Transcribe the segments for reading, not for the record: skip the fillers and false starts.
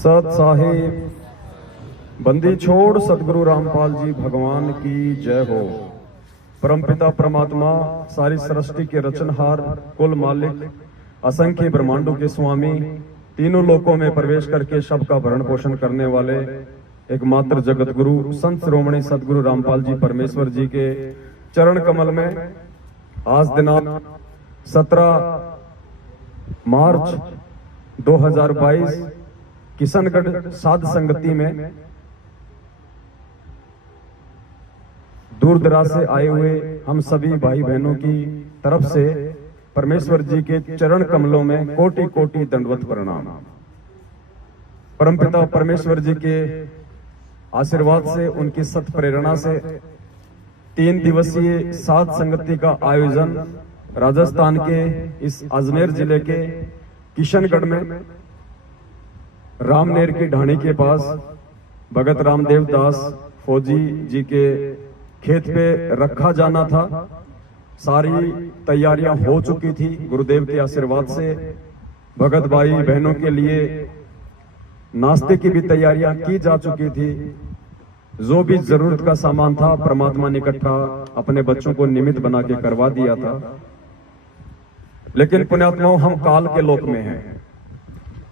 सत साहिब बंदी छोड़ सतगुरु रामपाल जी भगवान की जय हो। परमपिता परमात्मा सारी सृष्टि के रचनहार, कुल मालिक, असंख्य ब्रह्मांडों के स्वामी, तीनों लोकों में प्रवेश करके सबका भरण पोषण करने वाले एकमात्र जगत गुरु संत श्रोमणी सतगुरु रामपाल जी परमेश्वर जी के चरण कमल में आज दिनांक 17 मार्च 2022 किशनगढ़ साध संगति में दूर दराज से आए हुए हम सभी भाई बहनों की तरफ से परमेश्वर जी के चरण कमलों में कोटि कोटि दंडवत प्रणाम। परमपिता परमेश्वर जी के आशीर्वाद से, उनकी सत प्रेरणा से 3 दिवसीय साध संगति का आयोजन राजस्थान के इस अजमेर जिले के किशनगढ़ में रामनेर की ढाणी के पास भगत रामदेव दास फौजी जी के खेत पे रखा जाना था। सारी तैयारियां हो चुकी थी। गुरुदेव के आशीर्वाद से भगत भाई बहनों के लिए नाश्ते की भी तैयारियां की जा चुकी थी। जो भी जरूरत का सामान था परमात्मा ने इकट्ठा अपने बच्चों को निमित्त बना के करवा दिया था। लेकिन पुण्यात्माओं, हम काल के लोक में हैं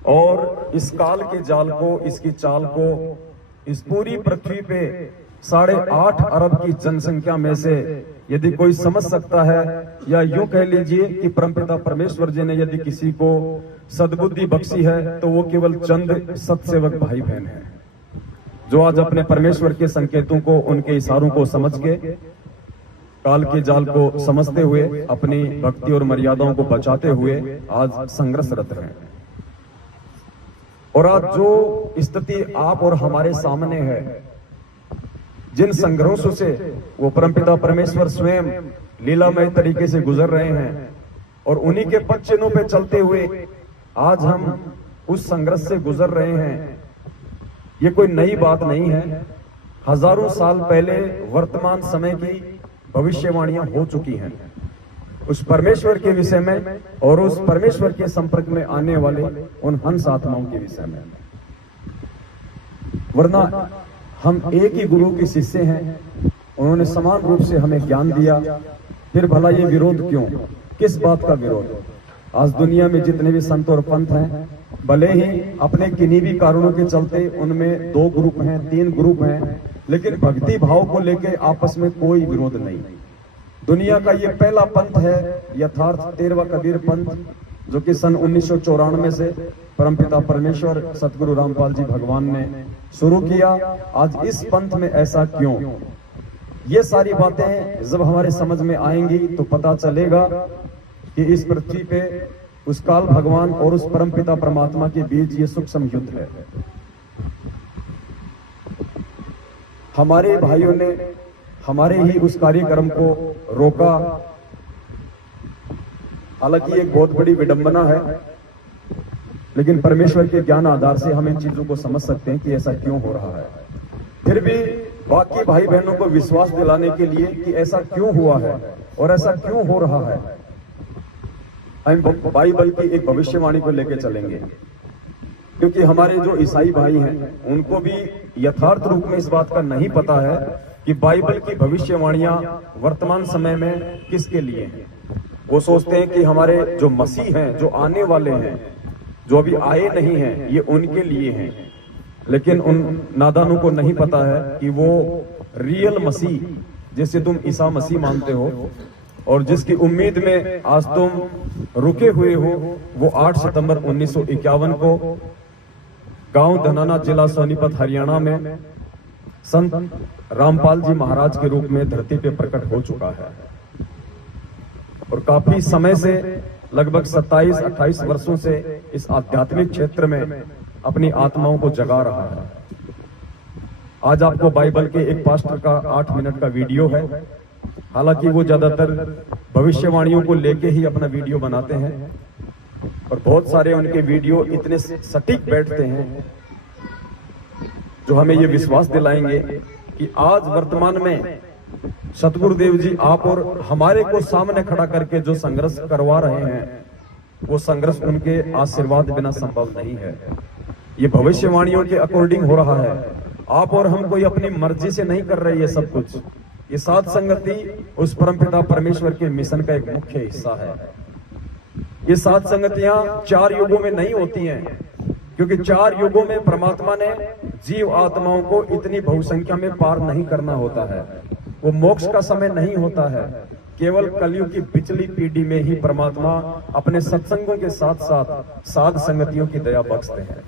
और इस काल के जाल को, इसकी चाल को इस पूरी पृथ्वी पे 8.5 अरब की जनसंख्या में से यदि कोई समझ सकता है, या यूं कह लीजिए कि परमपिता परमेश्वर जी ने यदि किसी को सद्बुद्धि बख्शी है तो वो केवल चंद सत्सेवक भाई बहन हैं, जो आज अपने परमेश्वर के संकेतों को, उनके इशारों को समझ के काल के जाल को समझते हुए अपनी भक्ति और मर्यादाओं को बचाते हुए आज संघर्षरत हैं। और आज जो स्थिति आप और हमारे सामने है, जिन संघर्षों से वो परमपिता परमेश्वर स्वयं लीलामय तरीके से गुजर रहे हैं और उन्हीं के पद चिन्हों पे चलते हुए आज हम उस संघर्ष से गुजर रहे हैं, ये कोई नई बात नहीं है। हजारों साल पहले वर्तमान समय की भविष्यवाणियां हो चुकी हैं उस परमेश्वर के विषय में और उस परमेश्वर के संपर्क में आने वाले उन हंस आत्माओं के विषय में। वरना हम एक ही गुरु के शिष्य हैं, उन्होंने समान रूप से हमें ज्ञान दिया, फिर भला ये विरोध क्यों, किस बात का विरोध? आज दुनिया में जितने भी संत और पंथ हैं, भले ही अपने किन्हीं भी कारणों के चलते उनमें 2 ग्रुप हैं, 3 ग्रुप हैं, लेकिन भक्ति भाव को लेकर आपस में कोई विरोध नहीं। दुनिया का ये पहला पंथ है यथार्थ 13वां कबीर पंथ, जो कि सन 1994 से परमपिता परमेश्वर सतगुरु रामपाल जी भगवान ने शुरू किया। आज इस पंथ में ऐसा क्यों? ये सारी बातें जब हमारे समझ में आएंगी तो पता चलेगा कि इस पृथ्वी पे उस काल भगवान और उस परमपिता परमात्मा के बीच ये सूक्ष्म युद्ध है। हमारे भाइयों ने हमारे ही उस कार्यक्रम को रोका। हालांकि एक बहुत बड़ी विडंबना है, लेकिन परमेश्वर के ज्ञान आधार से हम इन चीजों को समझ सकते हैं कि ऐसा क्यों हो रहा है। फिर भी बाकी भाई बहनों को विश्वास दिलाने के लिए कि ऐसा क्यों हुआ है और ऐसा क्यों हो रहा है, हम बाइबल की एक भविष्यवाणी को लेकर चलेंगे। क्योंकि हमारे जो ईसाई भाई हैं उनको भी यथार्थ रूप में इस बात का नहीं पता है कि बाइबल की भविष्यवाणियां वर्तमान समय में किसके लिए हैं। वो सोचते हैं कि हमारे जो मसीह हैं, जो आने वाले हैं, जो अभी आए नहीं हैं, ये उनके लिए हैं। लेकिन उन नादानों को नहीं पता है कि वो रियल मसीह, जिसे तुम ईसा मसीह मानते हो और जिसकी उम्मीद में आज तुम रुके हुए हो, वो 8 सितंबर 1951 को गांव धनाना, जिला सोनीपत, हरियाणा में संत रामपाल जी महाराज के रूप में धरती पे प्रकट हो चुका है। और काफी समय से, लगभग 27-28 वर्षों से इस आध्यात्मिक क्षेत्र में अपनी आत्माओं को जगा रहा है। आज आपको बाइबल के एक पास्टर का 8 मिनट का वीडियो है। हालांकि वो ज्यादातर भविष्यवाणियों को लेके ही अपना वीडियो बनाते हैं और बहुत सारे उनके वीडियो इतने सटीक बैठते हैं जो हमें ये विश्वास दिलाएंगे कि आज वर्तमान में सतगुरुदेव जी आप और हमारे को सामने खड़ा करके जो संघर्ष करवा रहे हैं, वो संघर्ष उनके आशीर्वाद बिना संभव नहीं है। ये भविष्यवाणियों के अकॉर्डिंग हो रहा है। आप और हम कोई अपनी मर्जी से नहीं कर रहे ये सब कुछ। ये साध संगति उस परमपिता परमेश्वर के मिशन का एक मुख्य हिस्सा है। ये साध संगतियां 4 युगों में नहीं होती हैं, क्योंकि 4 युगों में परमात्मा ने जीव आत्माओं को इतनी बहुसंख्या में पार नहीं करना होता है। वो मोक्ष का समय नहीं होता है। केवल कलयुग की पिछली पीढ़ी में ही परमात्मा अपने सत्संगों के साथ साथ साध संगतियों की दया बख्शते हैं।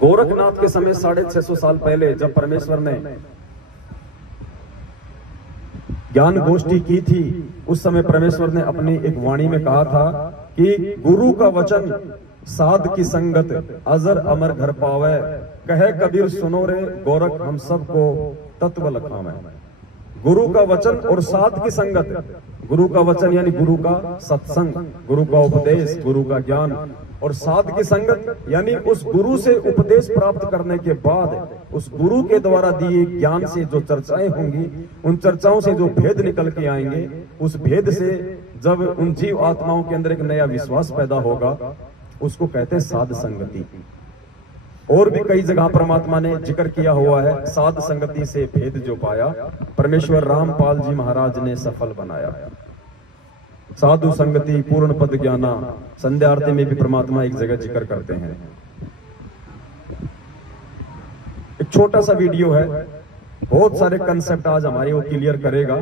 गोरखनाथ के समय 650 साल पहले जब परमेश्वर ने ज्ञान गोष्ठी की थी, उस समय परमेश्वर ने अपनी एक वाणी में कहा था कि गुरु का वचन साध की संगत अजर अमर घर पावे, कहे कबीर सुनो रे गोरख हम सबको तत्व लखावे। गुरु का वचन और साध की संगत, गुरु का वचन यानी गुरु का सत्संग, गुरु का उपदेश, गुरु का ज्ञान, और साध की संगत यानी उस गुरु से उपदेश प्राप्त करने के बाद उस गुरु के द्वारा दिए ज्ञान से जो चर्चाएं होंगी, उन चर्चाओं से जो भेद निकल के आएंगे, उस भेद से जब उन जीव आत्माओं के अंदर एक नया विश्वास पैदा होगा, उसको कहते हैं साध संगति। और भी कई जगह परमात्मा ने जिक्र किया हुआ है, साध संगति से भेद जो पाया परमेश्वर रामपाल जी महाराज ने सफल बनाया। साधु संगति पूर्ण पद ज्ञाना, संध्या आरती में भी परमात्मा एक जगह जिक्र करते हैं। एक छोटा सा वीडियो है, बहुत सारे कंसेप्ट आज हमारे वो क्लियर करेगा।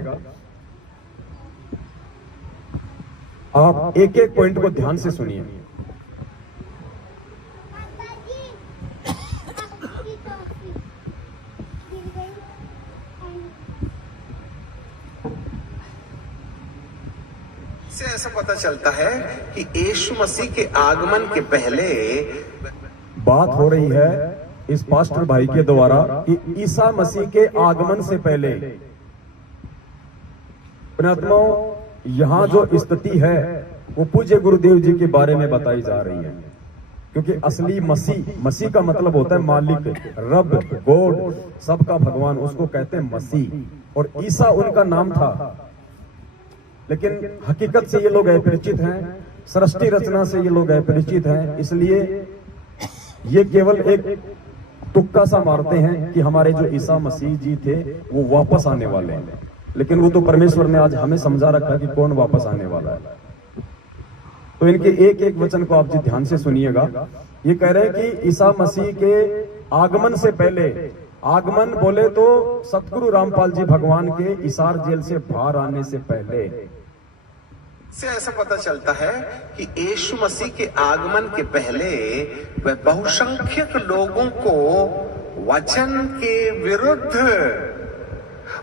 आप एक एक पॉइंट को ध्यान से सुनिए। से ऐसा पता चलता है कि यीशु मसीह के आगमन के पहले बात हो रही है इस पास्टर भाई के द्वारा कि ईसा मसीह के आगमन से पहले पुण्यात्माओं यहां जो स्थिति है वो पूज्य गुरुदेव जी के बारे में बताई जा रही है। क्योंकि असली मसीह का मतलब होता है मालिक, रब, गॉड, सबका भगवान, उसको कहते हैं मसीह। और ईसा उनका नाम था, लेकिन हकीकत से ये लोग अपरिचित हैं, सृष्टि रचना से ये लोग अपरिचित हैं, इसलिए ये केवल एक तुक्का सा मारते हैं कि हमारे जो ईसा मसीह जी थे वो वापस आने वाले हैं। लेकिन वो तो परमेश्वर ने आज हमें समझा रखा कि कौन वापस आने वाला है। तो इनके एक एक वचन को आप जी ध्यान से सुनिएगा। ये कह रहे हैं कि ईसा मसीह के आगमन से पहले, आगमन बोले तो सतगुरु रामपाल जी भगवान के इसार जेल से बाहर आने से पहले से ऐसा पता चलता है कि यीशु मसीह के आगमन के पहले वह बहुसंख्यक लोगों को वचन के विरुद्ध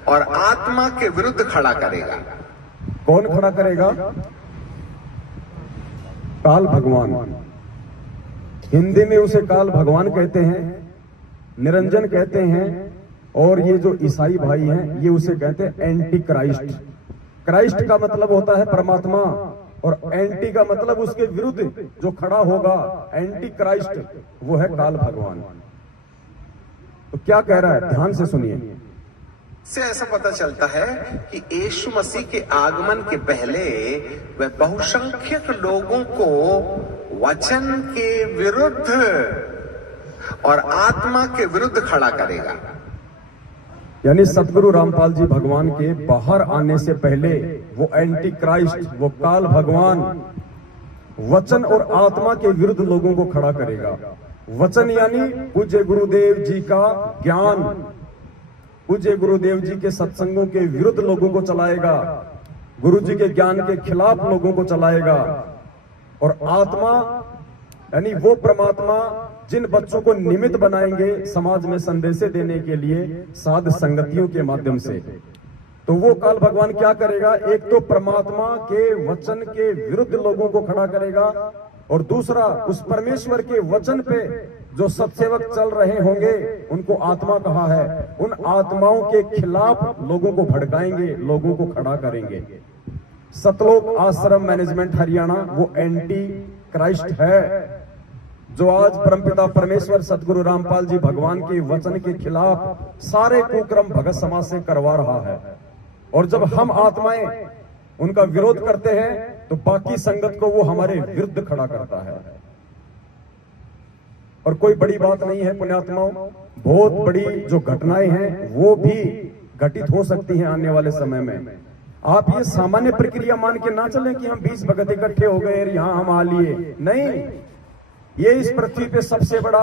और आत्मा के विरुद्ध खड़ा करेगा। कौन खड़ा करेगा? काल भगवान। हिंदी में उसे काल भगवान कहते हैं, निरंजन कहते हैं, और ये जो ईसाई भाई हैं ये उसे कहते हैं एंटी क्राइस्ट। क्राइस्ट का मतलब होता है परमात्मा, और एंटी का मतलब उसके विरुद्ध जो खड़ा होगा, एंटी क्राइस्ट, वो है काल भगवान। तो क्या कह रहा है, ध्यान से सुनिए। से ऐसा पता चलता है कि यीशु मसीह के आगमन के पहले वह बहुसंख्यक लोगों को वचन के विरुद्ध और आत्मा के विरुद्ध खड़ा करेगा। यानी सतगुरु रामपाल जी भगवान के बाहर आने से पहले वो एंटी क्राइस्ट, वो काल भगवान वचन और आत्मा के विरुद्ध लोगों को खड़ा करेगा। वचन यानी पूज्य गुरुदेव जी का ज्ञान, पूज्य गुरुदेव जी के सत्संगों के विरुद्ध लोगों को चलाएगा, गुरु जी के ज्ञान के खिलाफ लोगों को चलाएगा। और आत्मा यानी वो परमात्मा जिन बच्चों को निमित्त बनाएंगे समाज में संदेश देने के लिए साध संगतियों के माध्यम से, तो वो काल भगवान क्या करेगा? एक तो परमात्मा के वचन के विरुद्ध लोगों को खड़ा करेगा, और दूसरा उस परमेश्वर के वचन पे जो सत्सेवक चल रहे होंगे, उनको आत्मा कहा है, उन आत्माओं के खिलाफ लोगों को भड़काएंगे, लोगों को खड़ा करेंगे। सतलोक आश्रम मैनेजमेंट हरियाणा वो एंटी क्राइस्ट है, जो आज परमपिता परमेश्वर सतगुरु रामपाल जी भगवान के वचन के खिलाफ सारे कुक्रम भगत समाज से करवा रहा है। और जब हम आत्माएं उनका विरोध करते हैं तो बाकी संगत को वो हमारे विरुद्ध खड़ा करता है। और कोई बड़ी बात नहीं है पुण्यात्माओं, बहुत बड़ी जो घटनाएं हैं वो भी घटित हो सकती हैं आने वाले समय में। आप ये सामान्य प्रक्रिया मान के ना चलें कि हम 20 भगत इकट्ठे हो गए यहां हम आ लिए, नहीं, ये इस पृथ्वी पे सबसे बड़ा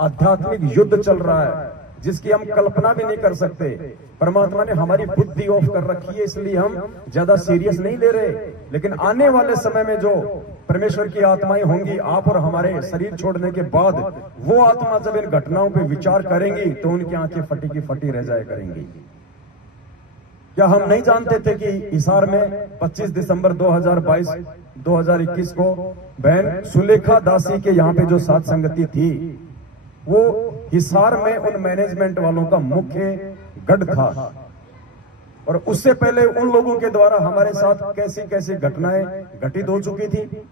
आध्यात्मिक युद्ध चल रहा है जिसकी हम कल्पना भी नहीं कर सकते। परमात्मा ने हमारी बुद्धि ऑफ कर रखी है, इसलिए हम ज्यादा सीरियस नहीं ले रहे, लेकिन आने वाले समय में जो परमेश्वर की आत्माएं होंगी आप और हमारे शरीर छोड़ने के बाद, वो आत्मा जब इन घटनाओं पे विचार करेंगी तो उनकी आंखें फटी की फटी रह जाया करेंगी। क्या हम नहीं जानते थे कि हिसार में 25 दिसंबर 2021 को बहन सुलेखा दासी के यहाँ पे जो साथ संगति थी वो हिसार में उन मैनेजमेंट वालों का मुख्य गढ़ था, और उससे पहले उन लोगों के द्वारा हमारे साथ कैसी कैसी घटनाएं घटित हो चुकी थी।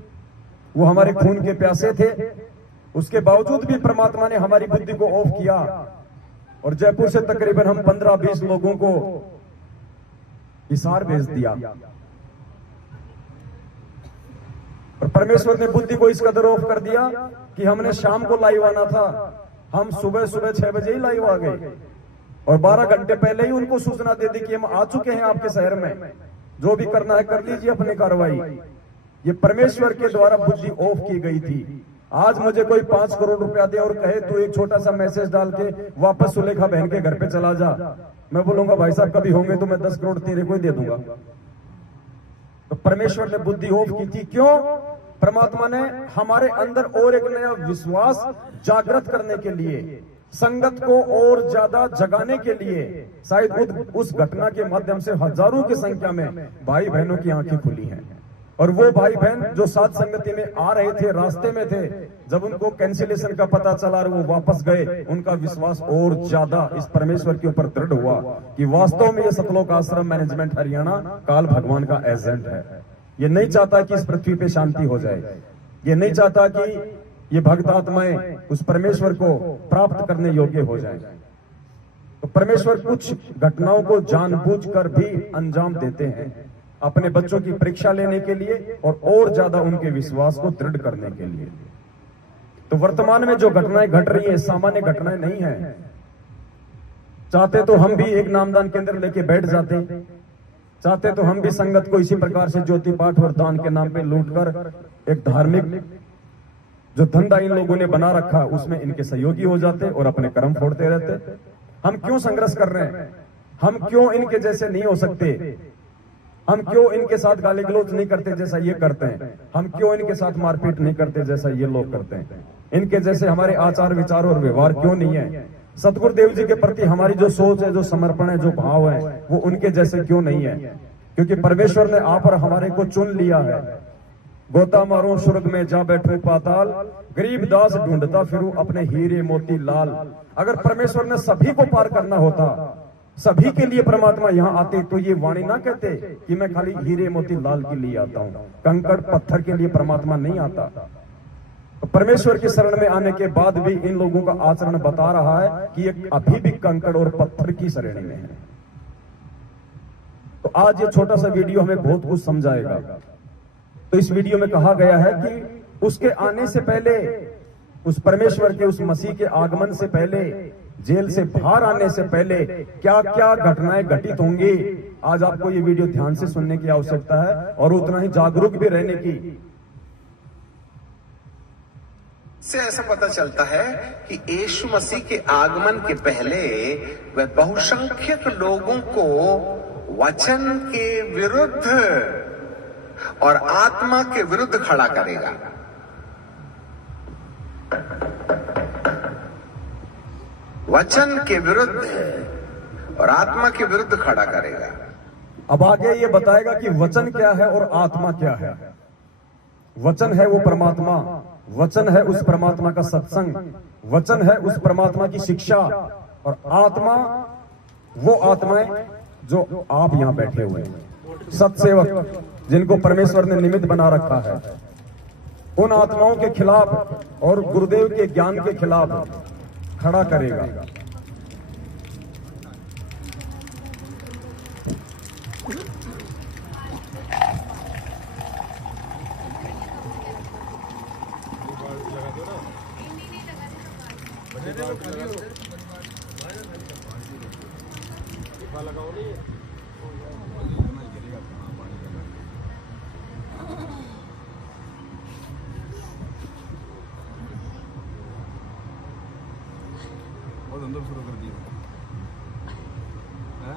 वो हमारे खून के प्यासे थे, उसके बावजूद भी परमात्मा ने हमारी बुद्धि को ऑफ किया और जयपुर से तकरीबन हम 15-20 लोगों को हिसार भेज दिया। और परमेश्वर ने बुद्धि को इस कदर ऑफ कर दिया कि हमने शाम को लाइव आना था, हम सुबह 6 बजे ही लाइव आ गए और 12 घंटे पहले ही उनको सूचना दे दी कि हम आ चुके हैं आपके शहर में, जो भी करना है कर लीजिए अपनी कार्रवाई। ये परमेश्वर के द्वारा बुद्धि ऑफ की गई थी। आज मुझे कोई 5 करोड़ रुपया दे और कहे तू एक छोटा सा मैसेज डाल के वापस सुलेखा बहन के घर पे चला जा, मैं बोलूंगा भाई साहब कभी होंगे तो मैं 10 करोड़ तेरे को ही दे दूंगा। तो परमेश्वर ने बुद्धि ऑफ की थी, क्यों? परमात्मा ने हमारे अंदर और एक नया विश्वास जागृत करने के लिए, संगत को और ज्यादा जगाने के लिए। शायद उस घटना के माध्यम से हजारों की संख्या में भाई बहनों की आंखें खुली हैं, और वो भाई बहन जो साथ संगति में आ रहे थे, रास्ते में थे, जब उनको कैंसिलेशन का पता चला और वो वापस गए, उनका विश्वास और ज्यादा इस परमेश्वर के ऊपर दृढ़ हुआ कि वास्तव में ये सतलोक आश्रम मैनेजमेंट हरियाणा काल भगवान का एजेंट है। ये नहीं चाहता कि इस पृथ्वी पे शांति हो जाए, ये नहीं चाहता कि ये भक्त आत्माएं उस परमेश्वर को प्राप्त करने योग्य हो जाए। तो परमेश्वर कुछ घटनाओं को जानबूझकर भी अंजाम देते हैं अपने बच्चों की परीक्षा लेने के लिए और ज्यादा उनके विश्वास को दृढ़ करने के लिए। तो वर्तमान में जो घटनाएं घट रही हैं सामान्य घटनाएं नहीं है। चाहते तो हम भी एक नामदान केंद्र लेके बैठ जाते, चाहते तो हम भी संगत को इसी प्रकार से ज्योति पाठ और दान के नाम पे लूटकर एक धार्मिक जो धंधा इन लोगों ने बना रखा उसमें इनके सहयोगी हो जाते और अपने कर्म फोड़ते रहते। हम क्यों संघर्ष कर रहे हैं? हम क्यों इनके जैसे नहीं हो सकते? हम क्यों इनके साथ गाली गलौज नहीं करते जैसा ये करते हैं? हम क्यों इनके साथ मारपीट नहीं करते जैसा ये लोग करते हैं? इनके जैसे हमारे आचार विचार और व्यवहार क्यों नहीं है? सतगुरुदेव जी के प्रति हमारी जो सोच है, जो समर्पण है, जो भाव है, वो उनके जैसे क्यों नहीं है? क्योंकि परमेश्वर ने आप और हमारे को चुन लिया है। गोता मारो स्वर्ग में जा बैठू पाताल, गरीब दास ढूंढता फिरूं अपने हीरे मोती लाल। अगर परमेश्वर ने सभी को पार करना होता, सभी के लिए परमात्मा यहाँ आते, तो ये वाणी ना कहते कि मैं खाली हीरे मोती लाल के लिए आता हूँ, कंकड़ पत्थर के लिए परमात्मा नहीं आता। तो परमेश्वर की शरण में आने के बाद भी इन लोगों का आचरण बता रहा है कि ये अभी भी कंकड़ और पत्थर की श्रेणी में है। तो आज ये छोटा सा वीडियो हमें बहुत कुछ समझाएगा। तो इस वीडियो में कहा गया है कि उसके आने से पहले, उस परमेश्वर के, उस मसीह के आगमन से पहले, जेल से बाहर आने से पहले क्या क्या घटनाएं घटित होंगी। आज आपको ये वीडियो ध्यान से सुनने की आवश्यकता है और उतना ही जागरूक भी रहने की। से ऐसा पता चलता है कि यीशु मसीह के आगमन के पहले वह बहुसंख्यक लोगों को वचन के विरुद्ध और आत्मा के विरुद्ध खड़ा करेगा। वचन के विरुद्ध और आत्मा के विरुद्ध खड़ा करेगा। अब आगे ये बताएगा कि वचन क्या है और आत्मा क्या है। वचन है वो परमात्मा, वचन है उस परमात्मा का सत्संग, वचन है उस परमात्मा की शिक्षा, और आत्मा वो आत्माएं जो आप यहां बैठे हुए हैं, सत्सेवक जिनको परमेश्वर ने निमित्त बना रखा है। उन आत्माओं के खिलाफ और गुरुदेव के ज्ञान के खिलाफ खड़ा करेगा। बहुत अंदर शुरू कर दिया है।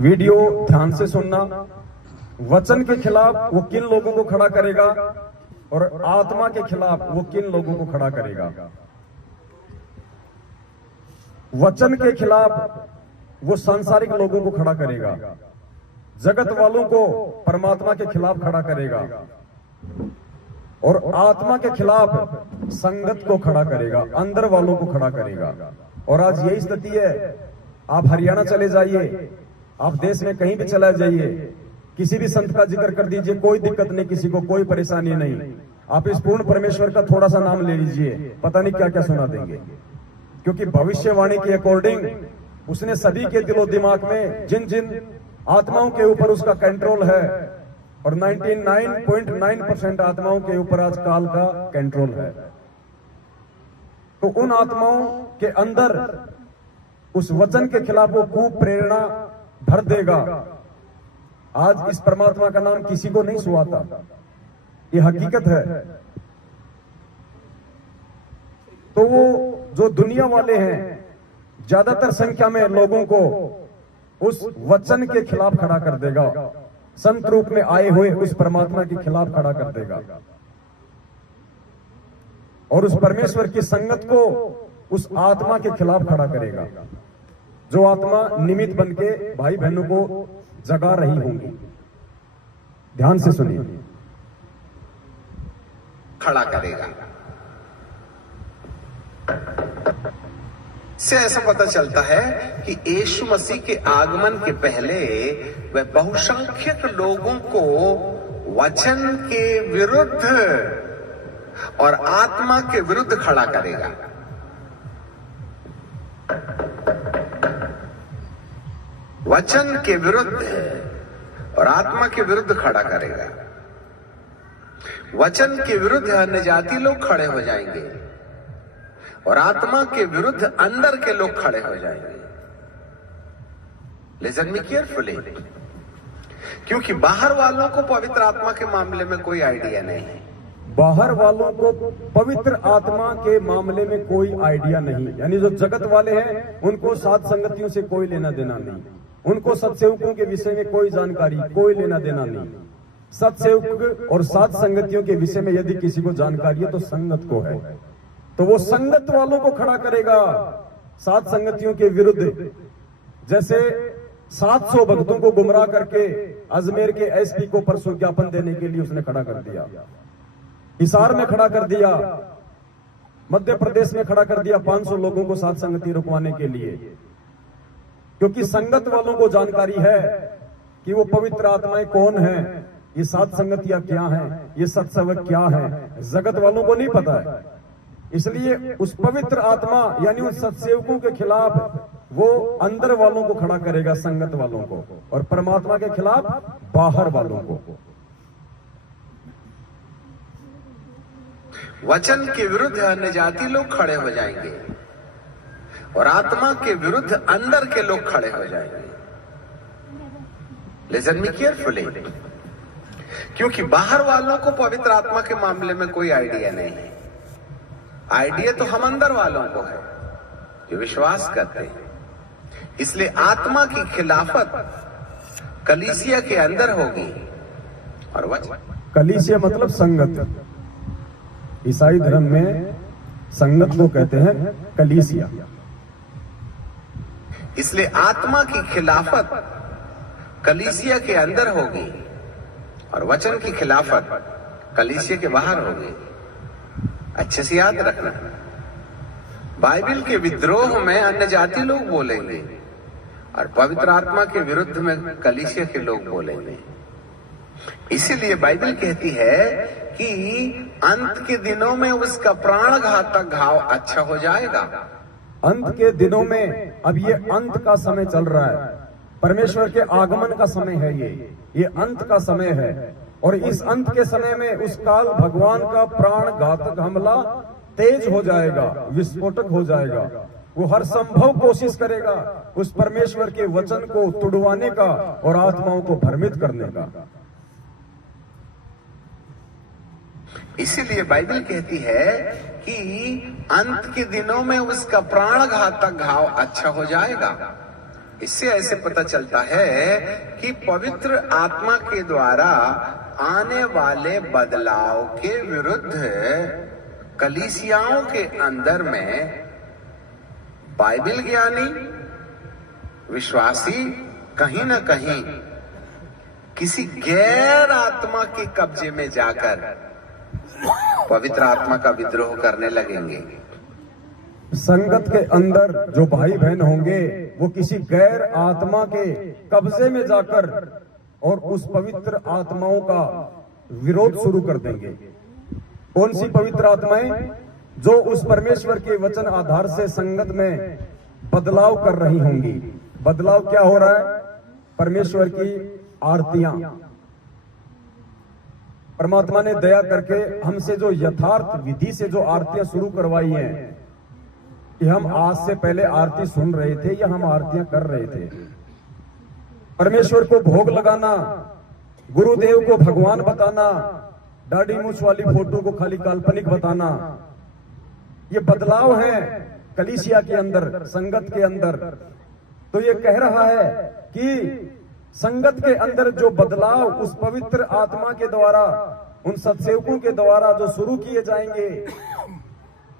वीडियो ध्यान से सुनना। वचन के खिलाफ वो किन लोगों को खड़ा करेगा और आत्मा के खिलाफ वो किन लोगों को खड़ा करेगा। वचन के खिलाफ वो सांसारिक लोगों को खड़ा करेगा, जगत वालों को परमात्मा के खिलाफ खड़ा करेगा, और आत्मा के खिलाफ संगत को खड़ा करेगा, अंदर वालों को खड़ा करेगा। और आज यही स्थिति है। आप हरियाणा चले जाइए, आप देश में कहीं भी चला जाइए, किसी भी संत का जिक्र कर दीजिए, कोई दिक्कत नहीं, किसी को कोई परेशानी नहीं। आप इस पूर्ण परमेश्वर का थोड़ा सा नाम ले लीजिए, पता नहीं क्या क्या सुना देंगे। क्योंकि भविष्यवाणी के अकॉर्डिंग उसने सभी के दिलो दिमाग में जिन जिन आत्माओं के ऊपर उसका कंट्रोल है, और 99.9% आत्माओं के ऊपर आज काल का कंट्रोल है, तो उन आत्माओं के अंदर उस वचन के खिलाफ वो खूब प्रेरणा भर देगा। आज इस परमात्मा का नाम किसी को नहीं सुहाता, ये हकीकत है। तो वो जो दुनिया वाले हैं, ज्यादातर संख्या में लोगों को उस वचन के खिलाफ खड़ा कर देगा, संत रूप में आए हुए उस परमात्मा के खिलाफ खड़ा कर देगा, और उस परमेश्वर की संगत को उस आत्मा के खिलाफ खड़ा करेगा, जो आत्मा निमित्त बन के भाई बहनों को जगा रही होंगी। ध्यान से सुनिए। खड़ा करेगा। से ऐसा पता चलता है कि यीशु मसीह के आगमन के पहले वह बहुसंख्यक लोगों को वचन के विरुद्ध और आत्मा के विरुद्ध खड़ा करेगा। वचन के विरुद्ध और आत्मा के विरुद्ध खड़ा करेगा। वचन के विरुद्ध अन्य जाति लोग खड़े हो जाएंगे और आत्मा के विरुद्ध अंदर के लोग खड़े हो जाएंगे। लिसन मी केयरफुली, क्योंकि बाहर वालों को पवित्र आत्मा के मामले में कोई आइडिया नहीं है। बाहर वालों को पवित्र आत्मा के मामले में कोई आइडिया नहीं, यानी जो जगत वाले हैं उनको सात संगतियों से कोई लेना देना नहीं, उनको सत्सेवकों के विषय में कोई जानकारी, कोई लेना देना नहीं। सत्सेवक और सात संगतियों के विषय में यदि किसी को जानकारी है तो संगत को है, तो वो संगत वालों को खड़ा करेगा सात संगतियों के विरुद्ध। जैसे 700 भक्तों को गुमराह करके अजमेर के एसपी को परसों ज्ञापन देने के लिए उसने खड़ा कर दिया, हिसार में खड़ा कर दिया, मध्य प्रदेश में खड़ा कर दिया 500 लोगों को सात संगति रुकवाने के लिए, क्योंकि संगत वालों को जानकारी है कि वो पवित्र आत्माएं कौन है, ये सात संगतियां क्या हैं, ये सत्सेवक क्या है, जगत वालों को नहीं पता है। इसलिए उस पवित्र आत्मा यानी उन सत्सेवकों के खिलाफ वो अंदर वालों को खड़ा करेगा, संगत वालों को, और परमात्मा के खिलाफ बाहर वालों को। वचन के विरुद्ध अन्य जाति लोग खड़े हो जाएंगे और आत्मा के विरुद्ध अंदर के लोग खड़े हो जाएंगे। लिसन मी केयरफुली, क्योंकि बाहर वालों को पवित्र आत्मा के मामले में कोई आइडिया नहीं है। आइडिया तो हम अंदर वालों को है जो विश्वास करते हैं। इसलिए आत्मा की खिलाफत कलीसिया के अंदर होगी और वचन। कलीसिया मतलब संगत, ईसाई धर्म में संगत को कहते हैं कलीसिया। इसलिए आत्मा की खिलाफत कलीसिया के अंदर होगी और वचन की खिलाफत कलीसिया के बाहर होगी। अच्छे से याद रखना, बाइबल के विद्रोह में अन्य जाति लोग बोलेंगे और पवित्र आत्मा के विरुद्ध में कलीसिया के लोग बोलेंगे। इसीलिए बाइबल कहती है कि अंत के दिनों में उसका प्राण घातक घाव अच्छा हो जाएगा। अंत के दिनों में, अब ये अंत का समय चल रहा है, परमेश्वर के आगमन का समय है, ये अंत का समय है। और इस अंत के समय में उस काल भगवान का प्राण घातक हमला तेज हो जाएगा, विस्फोटक हो जाएगा। वो हर संभव कोशिश करेगा उस परमेश्वर के वचन को तुड़वाने का और आत्माओं को भ्रमित करने का। इसीलिए बाइबल कहती है कि अंत के दिनों में उसका प्राण घातक घाव अच्छा हो जाएगा। इससे ऐसे पता चलता है कि पवित्र आत्मा के द्वारा आने वाले बदलाव के विरुद्ध कलीसियाओं के अंदर में बाइबल ज्ञानी विश्वासी कहीं ना कहीं किसी गैर आत्मा के कब्जे में जाकर पवित्र आत्मा का विद्रोह करने लगेंगे। संगत के अंदर जो भाई बहन होंगे वो किसी गैर आत्मा के कब्जे में जाकर और उस पवित्र आत्माओं का विरोध शुरू कर देंगे। कौन सी पवित्र आत्माएं? जो उस परमेश्वर के वचन आधार से संगत में बदलाव कर रही होंगी। बदलाव क्या हो रहा है? परमेश्वर की आरतियां। परमात्मा ने दया करके हमसे जो यथार्थ विधि से जो आरतियां शुरू करवाई हैं कि हम आज से पहले आरती सुन रहे थे या हम आरतियां कर रहे थे। परमेश्वर को भोग लगाना, गुरुदेव को भगवान बताना, दाढ़ी मूछ वाली फोटो को खाली काल्पनिक बताना, ये बदलाव है कलीसिया के अंदर, संगत के अंदर। तो ये कह रहा है कि संगत के अंदर जो बदलाव उस पवित्र आत्मा के द्वारा, उन सत्सेवकों के द्वारा जो शुरू किए जाएंगे,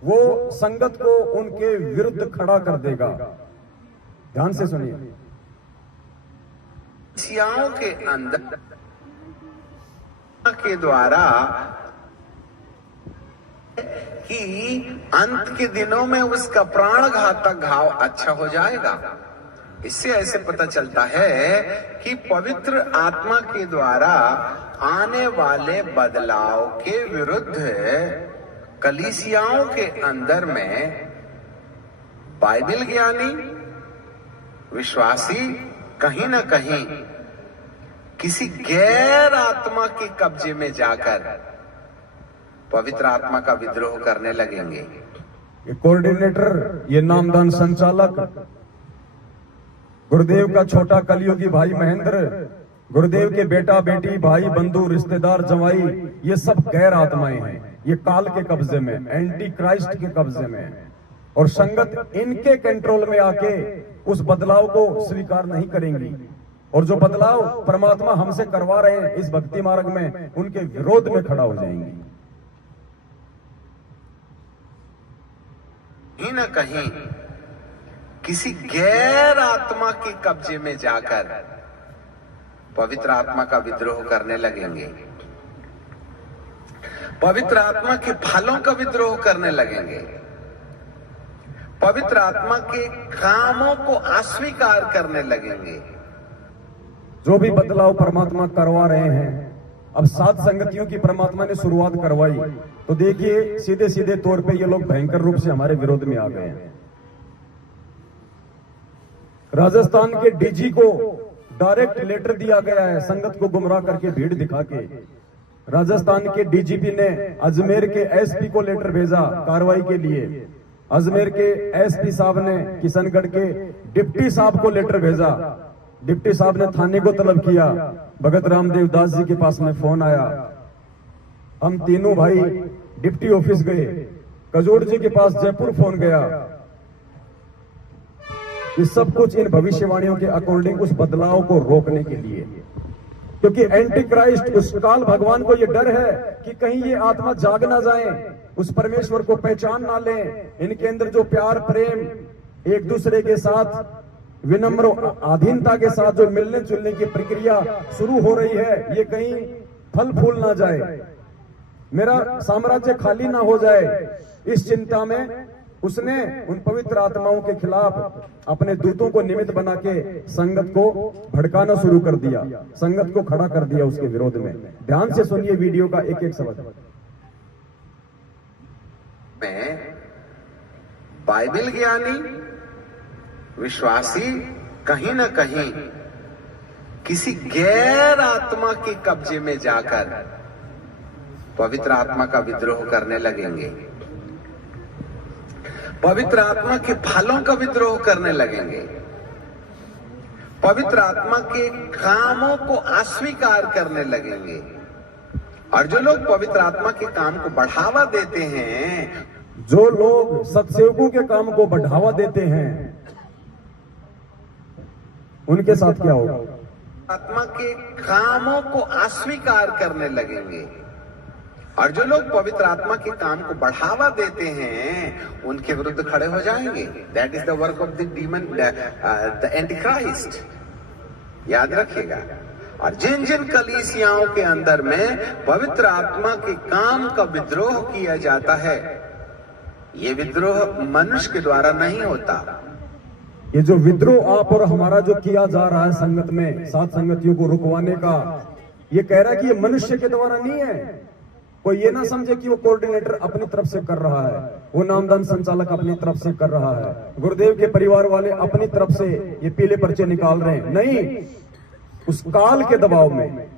वो संगत को उनके विरुद्ध खड़ा कर देगा। ध्यान से सुनिए। कलीसियाओं के अंदर के द्वारा कि अंत के दिनों में उसका प्राण घातक घाव अच्छा हो जाएगा। इससे ऐसे पता चलता है कि पवित्र आत्मा के द्वारा आने वाले बदलाव के विरुद्ध कलीसियाओं के अंदर में बाइबल ज्ञानी विश्वासी कहीं ना कहीं किसी गैर आत्मा के कब्जे में जाकर पवित्र आत्मा का विद्रोह करने लगेंगे। ये कोऑर्डिनेटर, ये नामदान संचालक, गुरुदेव का छोटा कलयुगी भाई महेंद्र, गुरुदेव के बेटा बेटी, भाई बंधु, रिश्तेदार, जवाई, ये सब गैर आत्माएं हैं। ये काल के कब्जे में, एंटी क्राइस्ट के कब्जे में, और संगत इनके कंट्रोल में आके उस बदलाव को स्वीकार नहीं करेंगी। और जो बदलाव परमात्मा हमसे करवा रहे हैं इस भक्ति मार्ग में, उनके विरोध में खड़ा हो जाएंगी। कहीं ना कहीं किसी गैर आत्मा के कब्जे में जाकर पवित्र आत्मा का विद्रोह करने लगेंगे, पवित्र आत्मा के फलों का विद्रोह करने लगेंगे, पवित्र आत्मा के कामों को अस्वीकार करने लगेंगे। जो भी बदलाव परमात्मा करवा रहे हैं, अब 7 संगतियों की परमात्मा ने शुरुआत करवाई, तो देखिए सीधे सीधे तौर पे ये लोग भयंकर रूप से हमारे विरोध में आ गए हैं। राजस्थान के डीजी को डायरेक्ट लेटर दिया गया है संगत को गुमराह करके भीड़ दिखा के। राजस्थान के डीजीपी ने अजमेर के एसपी को लेटर भेजा कार्रवाई के लिए। अजमेर के एसपी साहब ने किशनगढ़ के डिप्टी साहब को लेटर भेजा। डिप्टी साहब ने थाने को तलब किया। भगत रामदेव दास जी के पास में फोन आया। हम तीनों भाई डिप्टी ऑफिस गए। कजोड़ जी के पास जयपुर फोन गया। ये सब कुछ इन भविष्यवाणियों के अकॉर्डिंग उस बदलाव को रोकने के लिए, क्योंकि एंटी क्राइस्ट, उस काल भगवान को ये डर है कि कहीं ये आत्मा जाग ना जाए, उस परमेश्वर को पहचान ना लें। इनके अंदर जो प्यार, प्रेम, एक दूसरे के साथ विनम्र अधीनता के साथ जो मिलने जुलने की प्रक्रिया शुरू हो रही है, ये कहीं फल फूल ना जाए, मेरा साम्राज्य खाली ना हो जाए। इस चिंता में उसने उन पवित्र आत्माओं के खिलाफ अपने दूतों को निमित्त बना के संगत को भड़काना शुरू कर दिया, संगत को खड़ा कर दिया उसके विरोध में। ध्यान से सुनिए वीडियो का एक एक शब्द। मैं बाइबल ज्ञानी विश्वासी कहीं ना कहीं किसी गैर आत्मा के कब्जे में जाकर पवित्र आत्मा का विद्रोह करने लगेंगे, पवित्र आत्मा के फलों का विद्रोह करने लगेंगे, पवित्र आत्मा के कामों को अस्वीकार करने लगेंगे। और जो लोग पवित्र आत्मा के काम को बढ़ावा देते हैं, जो लोग सत्सेवकों के काम को बढ़ावा देते हैं, उनके साथ क्या होगा? आत्मा के कामों को अस्वीकार करने लगेंगे। और जो लोग पवित्र आत्मा के काम को बढ़ावा देते हैं, उनके विरुद्ध खड़े हो जाएंगे। That is the work of the demon, the Antichrist. याद रखिएगा। और जिन जिन कलीसियाओं के अंदर में पवित्र आत्मा के काम का विद्रोह किया जाता है, ये विद्रोह मनुष्य के द्वारा नहीं होता। ये जो विद्रोह आप और हमारा जो किया जा रहा है संगत में, सात संगतियों को रुकवाने का, ये कह रहा है कि ये मनुष्य के द्वारा नहीं है। कोई ये ना समझे कि वो कोऑर्डिनेटर अपनी तरफ से कर रहा है, वो नामदान संचालक अपनी तरफ से कर रहा है, गुरुदेव के परिवार वाले अपनी तरफ से ये पीले पर्चे निकाल रहे हैं। नहीं, उस काल के दबाव में,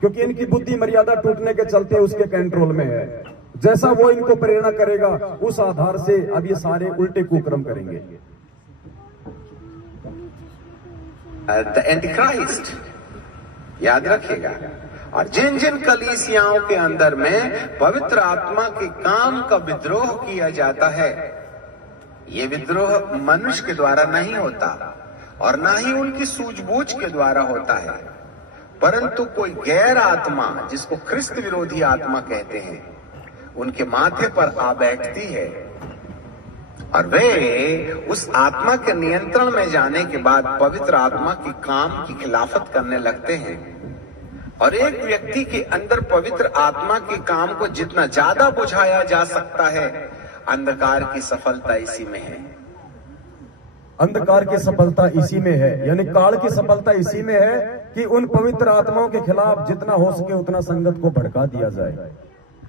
क्योंकि इनकी बुद्धि मर्यादा टूटने के चलते उसके कंट्रोल में है। जैसा वो इनको प्रेरणा करेगा, उस आधार से अब ये सारे उल्टे कुक्रम करेंगे। The Antichrist. याद रखिएगा। और जिन जिन कलीसियाओं के अंदर में पवित्र आत्मा के काम का विद्रोह किया जाता है, ये विद्रोह मनुष्य के द्वारा नहीं होता और ना ही उनकी सूझबूझ के द्वारा होता है, परंतु कोई गैर आत्मा, जिसको ख्रिस्त विरोधी आत्मा कहते हैं, उनके माथे पर आ बैठती है और वे उस आत्मा के नियंत्रण में जाने के बाद पवित्र आत्मा के काम की खिलाफत करने लगते हैं। और एक व्यक्ति के अंदर पवित्र आत्मा के काम को जितना ज्यादा बुझाया जा सकता है, अंधकार की सफलता इसी में है। अंधकार की सफलता इसी में है, यानी काल की सफलता इसी में है कि उन पवित्र आत्माओं के खिलाफ जितना हो सके उतना संगत को भड़का दिया जाए।